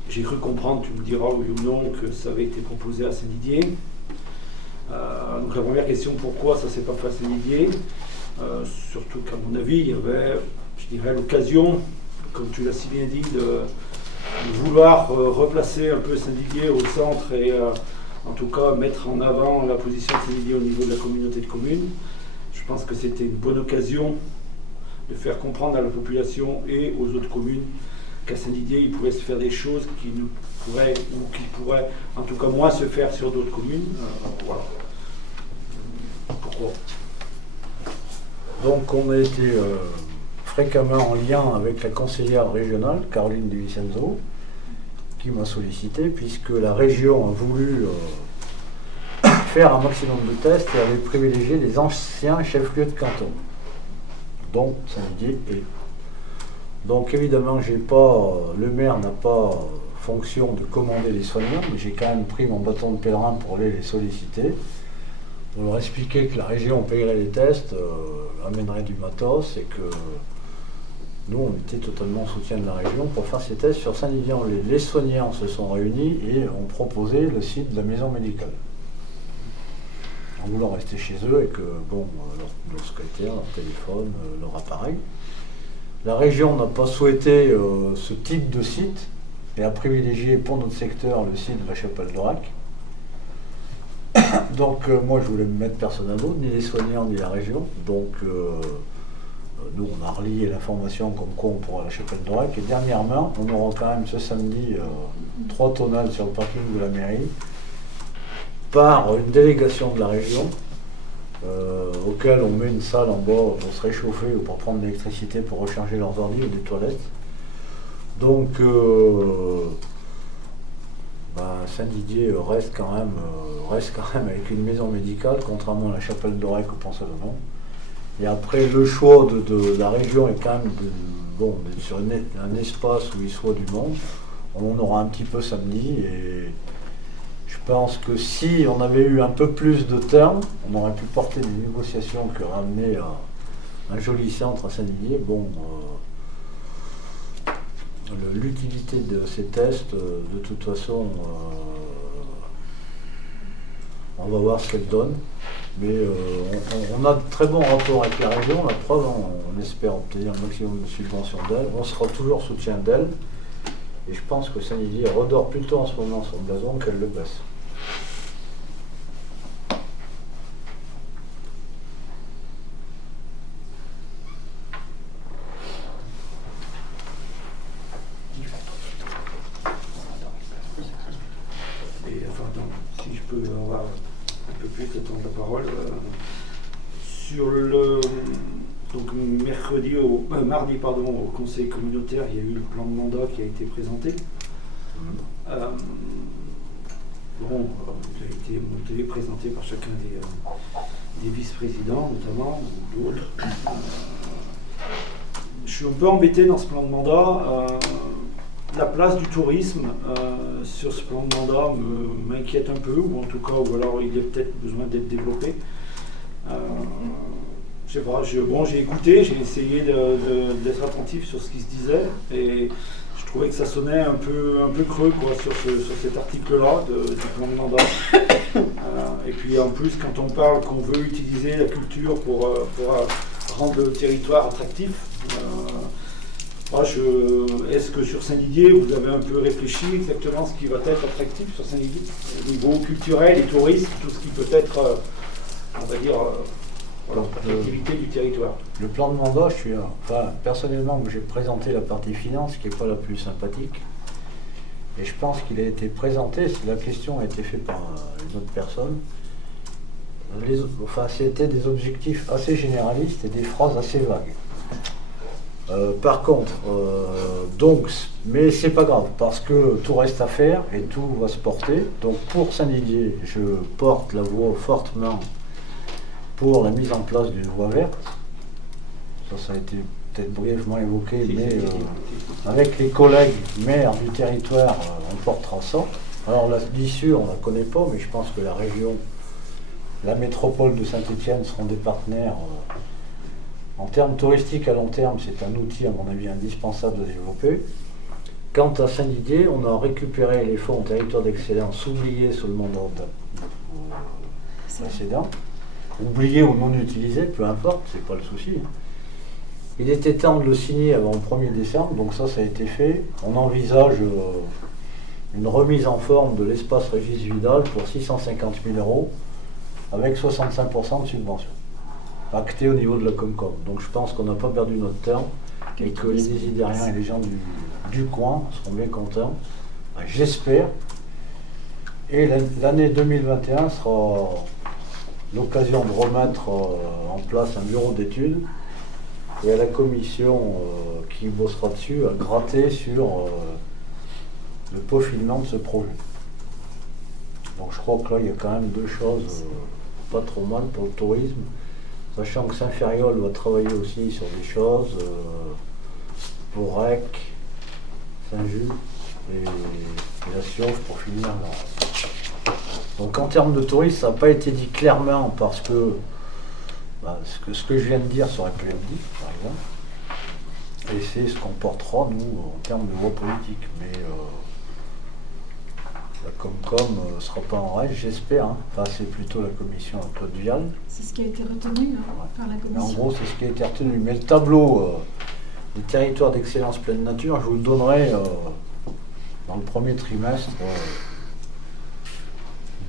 J'ai cru comprendre, tu me diras oui ou non, que ça avait été proposé à Saint-Didier. Donc la première question, pourquoi ça ne s'est pas fait à Saint-Didier? Surtout qu'à mon avis, il y avait, je dirais, l'occasion, comme tu l'as si bien dit, de vouloir replacer un peu Saint-Didier au centre et en tout cas mettre en avant la position de Saint-Didier au niveau de la communauté de communes. Je pense que c'était une bonne occasion de faire comprendre à la population et aux autres communes qu'à Saint-Didier, il pouvait se faire des choses qui pourraient, en tout cas moins se faire sur d'autres communes. Voilà. Pourquoi? Donc on a été fréquemment en lien avec la conseillère régionale, Caroline De Vicenzo, qui m'a sollicité, puisque la région a voulu faire un maximum de tests et avait privilégié les anciens chefs-lieux de canton, dont Saint-Didier est. Donc évidemment, le maire n'a pas fonction de commander les soignants, mais j'ai quand même pris mon bâton de pèlerin pour aller les solliciter, pour leur expliquer que la région payerait les tests, amènerait du matos, et que nous, on était totalement en soutien de la région pour faire ces tests sur Saint-Didier. Les soignants se sont réunis et ont proposé le site de la maison médicale, en voulant rester chez eux et que, leur secrétaire, leur téléphone, leur appareil. La région n'a pas souhaité ce type de site et a privilégié pour notre secteur le site de la Chapelle-d'Orac. Donc moi je voulais me mettre personne à dos, ni les soignants ni la région. Donc nous on a relié l'information comme quoi on pourra à la Chapelle-d'Orac. Et dernièrement, on aura quand même ce samedi 3 tonnes sur le parking de la mairie par une délégation de la région. Auquel on met une salle en bas pour se réchauffer ou pour prendre de l'électricité pour recharger leurs ordi ou des toilettes. Donc Saint-Didier reste quand même avec une maison médicale, contrairement à la Chapelle-d'Orac au Pont-Salomon. Et après, le choix de la région est quand même sur un espace où il soit du monde. On en aura un petit peu samedi et je pense que si on avait eu un peu plus de termes, on aurait pu porter des négociations qui auraient amené à un joli centre à Saint-Didier. L'utilité de ces tests, de toute façon, On va voir ce qu'elle donne. Mais on a de très bons rapports avec la région. La preuve, on espère obtenir un maximum de subventions d'elle. On sera toujours soutien d'elle. Et je pense que Saint-Didier redore plutôt en ce moment son blason qu'elle le baisse. Et enfin, donc, si je peux avoir un peu plus de temps de parole, sur le donc mardi au conseil communautaire, il y a eu le plan de mandat qui a été présenté. Bon, il a été monté, présenté par chacun des vice-présidents notamment, ou d'autres. Je suis un peu embêté dans ce plan de mandat. La place du tourisme sur ce plan de mandat m'inquiète un peu, ou en tout cas, ou alors il y a peut-être besoin d'être développé. Je sais pas, j'ai écouté, j'ai essayé d'être attentif sur ce qui se disait, et je trouvais que ça sonnait un peu creux quoi, sur cet article-là du plan de mandat. Et puis en plus, quand on parle qu'on veut utiliser la culture pour rendre le territoire attractif, est-ce que sur Saint-Didier, vous avez un peu réfléchi exactement ce qui va être attractif sur Saint-Didier au niveau culturel et tourisme, tout ce qui peut être, on va dire, l'attractivité du territoire? Le plan de mandat, personnellement, j'ai présenté la partie finance qui n'est pas la plus sympathique. Et je pense qu'il a été présenté, si la question a été faite par une autre personne, c'était des objectifs assez généralistes et des phrases assez vagues. Par contre, mais c'est pas grave, parce que tout reste à faire et tout va se porter. Donc pour Saint-Didier, je porte la voix fortement pour la mise en place d'une voie verte. Ça a été peut-être brièvement évoqué, mais avec les collègues maires du territoire, on portera ça. Alors l'issue, on ne la connaît pas, mais je pense que la région, la métropole de Saint-Étienne seront des partenaires. En termes touristiques à long terme, c'est un outil, à mon avis, indispensable de développer. Quant à Saint-Didier, on a récupéré les fonds territoire d'excellence oubliés sous le mandat précédent. Oubliés ou non utilisés, peu importe, c'est pas le souci. Il était temps de le signer avant le 1er décembre, donc ça a été fait. On envisage une remise en forme de l'espace Régis Vidal pour 650 000 € avec 65% de subvention. Acté au niveau de la Comcom. Donc je pense qu'on n'a pas perdu notre temps et que les désidériens et les gens du coin seront bien contents. J'espère. Et l'année 2021 sera l'occasion de remettre en place un bureau d'études et à la commission qui bossera dessus à gratter sur le peaufinement de ce projet. Donc je crois que là il y a quand même deux choses pas trop mal pour le tourisme. Sachant que Saint-Ferriol va travailler aussi sur des choses pour Rec, Saint-Just et la Siouf pour finir là. Donc en termes de tourisme, ça n'a pas été dit clairement parce que ce que je viens de dire serait pu être dit, par exemple. Et c'est ce qu'on portera, nous, en termes de voie politique. Mais la Comcom ne sera pas en règle, j'espère. Enfin, c'est plutôt la commission à Claude Vial. C'est ce qui a été retenu par la commission. En gros, c'est ce qui a été retenu. Mais le tableau des territoires d'excellence pleine nature, je vous le donnerai dans le premier trimestre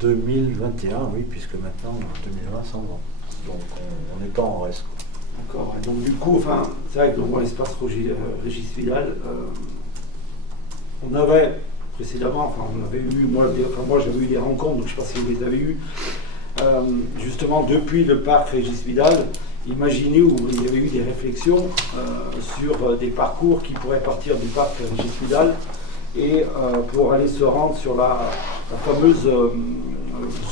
2021, oui, puisque maintenant, 2020 s'en va. Donc, on n'est pas en reste. D'accord. Donc, du coup, c'est vrai que dans l'espace Régis Vidal, on avait précédemment, on avait eu, moi j'avais eu des rencontres, donc je ne sais pas si vous les avez eues, justement depuis le parc Régis Vidal, imaginez où il y avait eu des réflexions sur des parcours qui pourraient partir du parc Régis Vidal et pour aller se rendre sur la fameuse zone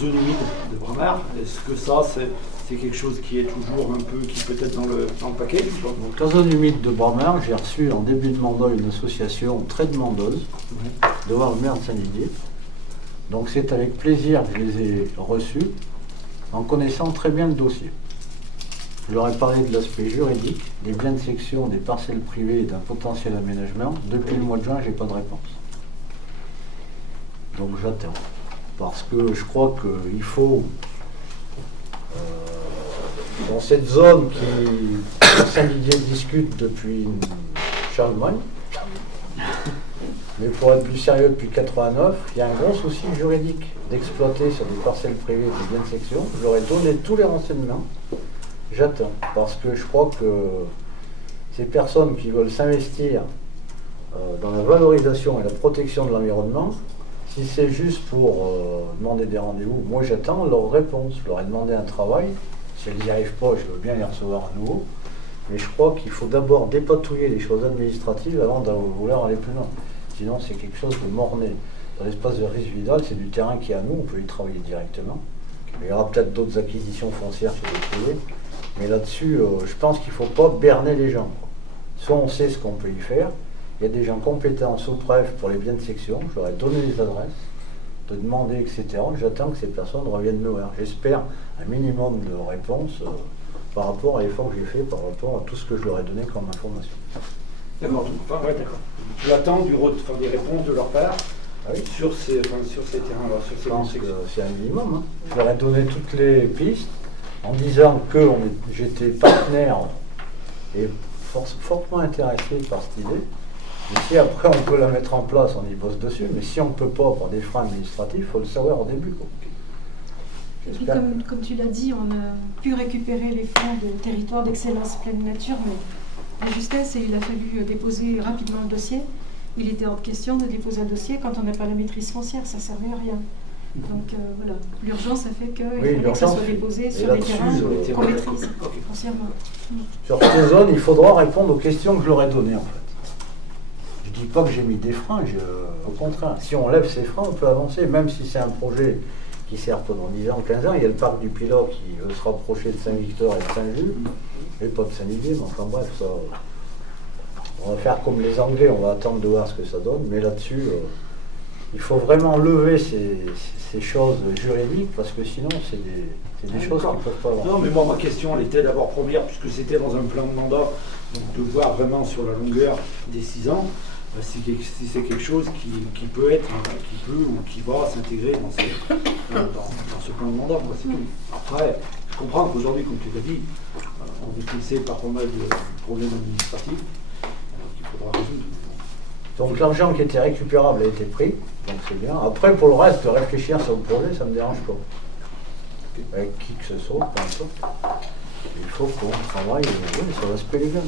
humide de Bramar. Est-ce que ça c'est quelque chose qui est toujours un peu, qui peut être dans le paquet? Donc la zone humide de Bramar, j'ai reçu en début de mandat une association très demandeuse devant le maire de Saint-Didier. Donc c'est avec plaisir que je les ai reçus en connaissant très bien le dossier. Je leur ai parlé de l'aspect juridique, des biens de section, des parcelles privées et d'un potentiel aménagement. Depuis le mois de juin, je n'ai pas de réponse. Donc j'attends. parce que je crois qu'il faut, dans cette zone qui Saint-Didier discute depuis Charlemagne, mais pour être plus sérieux, depuis 89, il y a un gros souci juridique d'exploiter sur des parcelles privées des biens de section. J'aurais donné tous les renseignements. J'attends, parce que je crois que ces personnes qui veulent s'investir dans la valorisation et la protection de l'environnement, si c'est juste pour demander des rendez-vous, moi j'attends leur réponse. Je leur ai demandé un travail. Si elles n'y arrivent pas, je veux bien les recevoir à nouveau. Mais je crois qu'il faut d'abord dépatouiller les choses administratives avant de vouloir aller plus loin. Sinon, c'est quelque chose de mort-né. Dans l'espace de Riche-Vidal, c'est du terrain qui est à nous, on peut y travailler directement. Il y aura peut-être d'autres acquisitions foncières chez les privés. Mais là-dessus, je pense qu'il ne faut pas berner les gens. Soit on sait ce qu'on peut y faire. Il y a des gens compétents sous-préf pour les biens de section. Je leur ai donné les adresses, de demander, etc. J'attends que ces personnes reviennent me voir. J'espère un minimum de réponses par rapport à l'effort que j'ai fait, par rapport à tout ce que je leur ai donné comme information. D'accord, ouais, d'accord. Tu attends des réponses de leur part sur ces terrains-là, sur ces Je pense que c'est un minimum. Hein. Je leur ai donné toutes les pistes en disant que j'étais partenaire et fortement intéressé par cette idée. Et si après on peut la mettre en place, on y bosse dessus. Mais si on ne peut pas pour des freins administratifs, il faut le savoir au début. Quoi. Et puis comme tu l'as dit, on a pu récupérer les fonds de territoire d'excellence pleine nature, mais la justesse, et il a fallu déposer rapidement le dossier. Il était hors de question de déposer un dossier quand on n'a pas la maîtrise foncière, ça ne servait à rien. Donc voilà, l'urgence a fait qu'il fallait que ça soit déposé sur les terrains qu'on maîtrise foncièrement. Sur ces zones, il faudra répondre aux questions que je leur ai données en fait. Je ne dis pas que j'ai mis des freins, au contraire. Si on lève ces freins, on peut avancer, même si c'est un projet qui sert pendant 10 ans, 15 ans. Il y a le parc du Pilat qui veut se rapprocher de Saint-Victor et de Saint-Just, et pas de Saint-Didier, mais enfin bref, ça, on va faire comme les Anglais, on va attendre de voir ce que ça donne, mais là-dessus, il faut vraiment lever ces choses juridiques, parce que sinon, c'est des choses qui ne peuvent pas avoir. Non, mais moi, ma question, elle était d'abord première, puisque c'était dans un plan de mandat, donc de voir vraiment sur la longueur des 6 ans, si c'est quelque chose qui peut être, qui peut ou qui va s'intégrer dans ce plan de mandat. Moi, c'est tout. Après, je comprends qu'aujourd'hui, comme tu l'as dit, on est poussé par pas mal de problèmes administratifs qu'il faudra résoudre. Donc l'argent qui était récupérable a été pris, donc c'est bien. Après, pour le reste, de réfléchir sur le projet, ça ne me dérange pas. Avec qui que ce soit, peu importe. Il faut qu'on travaille sur l'aspect légal.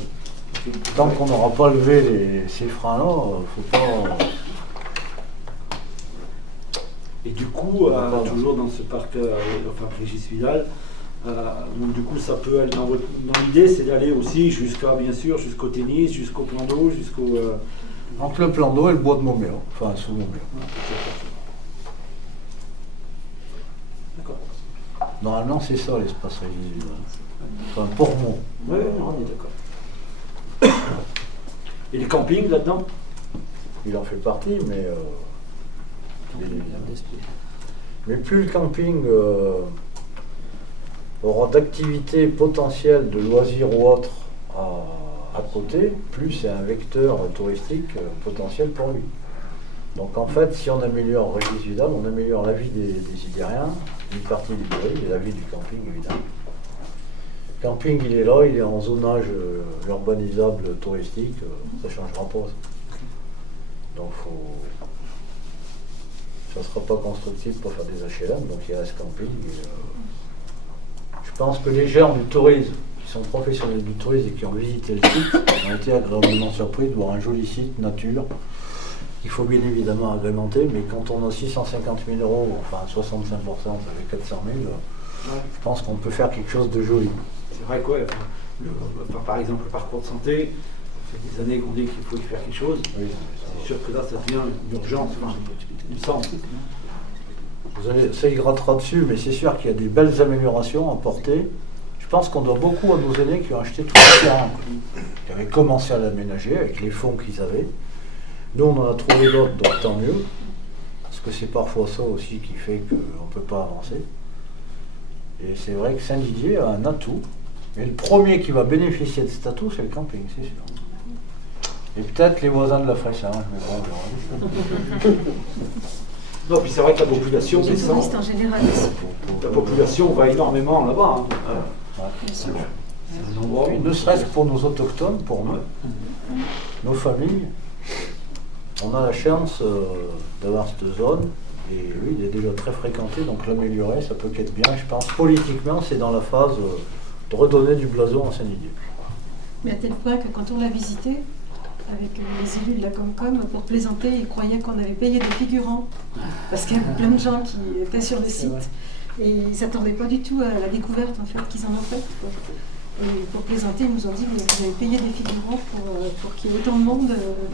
Tant qu'on n'aura pas levé ces freins-là, il ne faut pas... Et du coup, toujours dans ce parc, enfin Régis-Vidal, donc du coup, ça peut aller dans l'idée, c'est d'aller aussi bien sûr, jusqu'au tennis, jusqu'au plan d'eau, jusqu'au... Entre le plan d'eau et le bois de Montméo, enfin sous Montméo. D'accord. Normalement, c'est ça l'espace Régis-Vidal. Enfin, pour moi. Oui, on est d'accord. Et les campings là-dedans? Il en fait partie, mais plus le camping aura d'activités potentielles de loisirs ou autres à côté, plus c'est un vecteur touristique potentiel pour lui. Donc en fait, si on améliore Régis-Vidal, on améliore la vie des Idériens, une partie du Berry et la vie du camping évidemment. Le camping, il est là, il est en zonage urbanisable touristique, ça ne changera pas. Donc ça ne sera pas constructible pour faire des HLM, donc il reste camping. Je pense que les gens du tourisme, qui sont professionnels du tourisme et qui ont visité le site, ont été agréablement surpris de voir un joli site, nature. Il faut bien évidemment agrémenter, mais quand on a 650 000 €, enfin 65%, ça fait 400 000, je pense qu'on peut faire quelque chose de joli. C'est vrai quoi, par exemple le parcours de santé, ça fait des années qu'on dit qu'il faut y faire quelque chose. Oui. C'est sûr que là ça devient une urgence, il me semble. Ça y grattera dessus, mais c'est sûr qu'il y a des belles améliorations à apporter. Je pense qu'on doit beaucoup à nos aînés qui ont acheté tout le terrain, qui avaient commencé à l'aménager avec les fonds qu'ils avaient. Nous on en a trouvé d'autres, donc tant mieux, parce que c'est parfois ça aussi qui fait qu'on ne peut pas avancer. Et c'est vrai que Saint-Didier a un atout. Et le premier qui va bénéficier de cet atout, c'est le camping, c'est sûr. Et peut-être les voisins de la Fressange, mais bon, Non, puis c'est vrai que la population Les descend. touristes en général aussi. La population va énormément là-bas. Hein. Bien sûr. C'est un endroit Puis où- ne serait-ce que pour nos autochtones, pour nous, nos familles, on a la chance d'avoir cette zone. Et oui, il est déjà très fréquenté, donc l'améliorer, ça peut qu'être bien. Je pense politiquement, c'est dans la phase de redonner du blason à Saint-Didier. Mais à tel point que quand on l'a visité, avec les élus de la Comcom, pour plaisanter, ils croyaient qu'on avait payé des figurants. Parce qu'il y avait plein de gens qui étaient sur le site. Et ils ne s'attendaient pas du tout à la découverte en fait, qu'ils en ont faite, quoi. Et pour plaisanter, ils nous ont dit que vous avez payé des figurants pour qu'il y ait autant de monde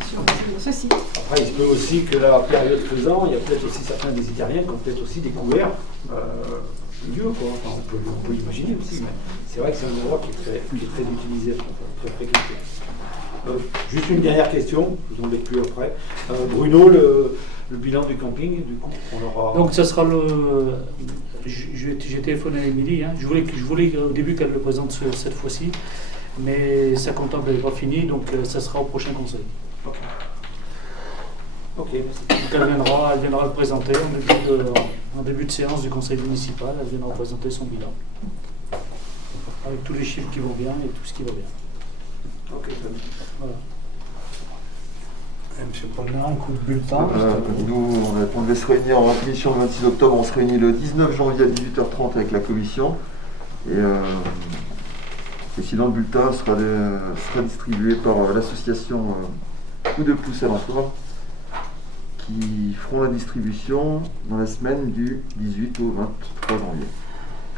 sur ce site. Après, il se peut aussi que la période faisant, il y a peut-être aussi certains des Italiens qui ont peut-être aussi découvert le lieu, quoi. Enfin, on peut l'imaginer aussi, mais c'est vrai que c'est un endroit qui est très utilisé, très fréquenté. Juste une dernière question, je vous embête plus après. Bruno, le bilan du camping, du coup, on aura... Donc ça sera le... J'ai téléphoné à Émilie, hein. Je voulais au début qu'elle le présente cette fois-ci, mais sa comptable n'est pas finie, donc ça sera au prochain conseil. Ok. Ok, merci. Donc elle viendra le présenter en début de séance du conseil municipal, elle viendra présenter son bilan. Avec tous les chiffres qui vont bien et tout ce qui va bien. Ok, très bien. Voilà. Monsieur Polnaire, un coup de bulletin. Nous, on devait se réunir en commission le 26 octobre, on se réunit le 19 janvier à 18h30 avec la commission. Et sinon, le bulletin sera distribué par l'association Coup de pouce à l'emploi, qui feront la distribution dans la semaine du 18 au 23 janvier.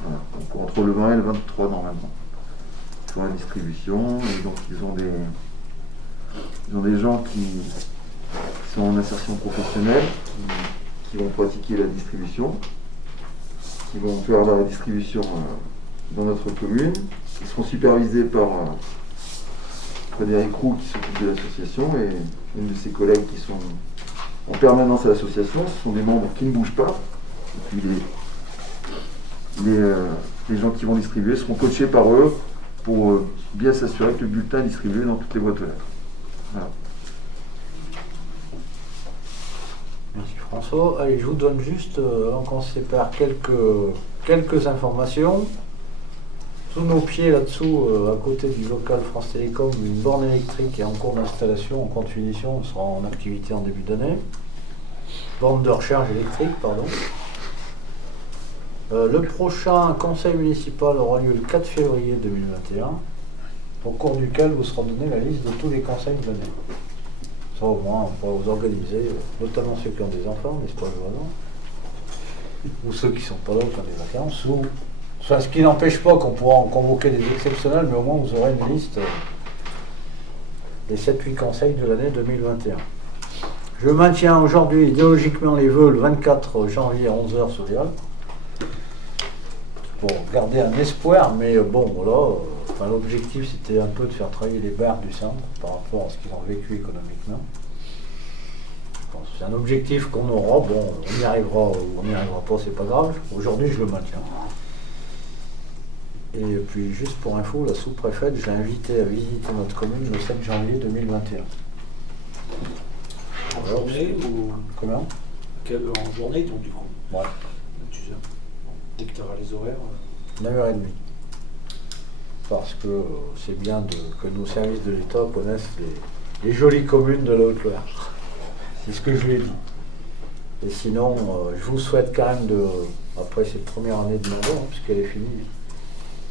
Voilà. Donc entre le 20 et le 23 normalement. Ils font la distribution, et donc ils ont des gens qui sont en insertion professionnelle, qui vont pratiquer la distribution, qui vont faire la distribution dans notre commune, qui seront supervisés par Frédéric Roux qui s'occupe de l'association et une de ses collègues qui sont en permanence à l'association. Ce sont des membres qui ne bougent pas. Et puis les gens qui vont distribuer seront coachés par eux pour bien s'assurer que le bulletin est distribué dans toutes les boîtes aux lettres. Voilà. Merci François. Allez, je vous donne juste, avant qu'on se sépare, quelques informations. Sous nos pieds, là-dessous, à côté du local France Télécom, une borne électrique est en cours d'installation, en compte finition, on sera en activité en début d'année. Borne de recharge électrique, pardon. Le prochain conseil municipal aura lieu le 4 février 2021, au cours duquel vous sera donnée la liste de tous les conseils de l'année. Ça au moins, on pourra vous organiser, notamment ceux qui ont des enfants, n'est-ce pas, Joanne ? Ou ceux qui ne sont pas là, qui ont des vacances, ou... Enfin, ce qui n'empêche pas qu'on pourra en convoquer des exceptionnels, mais au moins vous aurez une liste des 7-8 conseils de l'année 2021. Je maintiens aujourd'hui idéologiquement les vœux le 24 janvier à 11h sur les Alpes. Pour garder un espoir, mais bon, voilà, enfin, l'objectif c'était un peu de faire travailler les bars du centre par rapport à ce qu'ils ont vécu économiquement. C'est un objectif qu'on aura, bon, on y arrivera ou on n'y arrivera pas, c'est pas grave. Aujourd'hui, je le maintiens. Et puis, juste pour info, la sous-préfète, je l'ai invitée à visiter notre commune le 7 janvier 2021. En journée ou... Comment ? En journée, donc du coup. Ouais. Dès que tu auras les horaires... 9h30. Parce que c'est bien que nos services de l'État connaissent les jolies communes de la Haute-Loire. C'est ce que je lui ai dit. Et sinon, je vous souhaite quand même après cette première année de mandat, puisqu'elle est finie,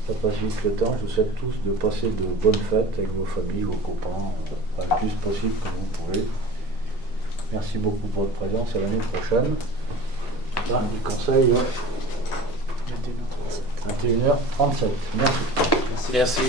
ça passe vite le temps, je vous souhaite tous de passer de bonnes fêtes avec vos familles, vos copains, le plus possible que vous pouvez. Merci beaucoup pour votre présence, à l'année prochaine. Là, du conseil, 21h37. Merci. Merci.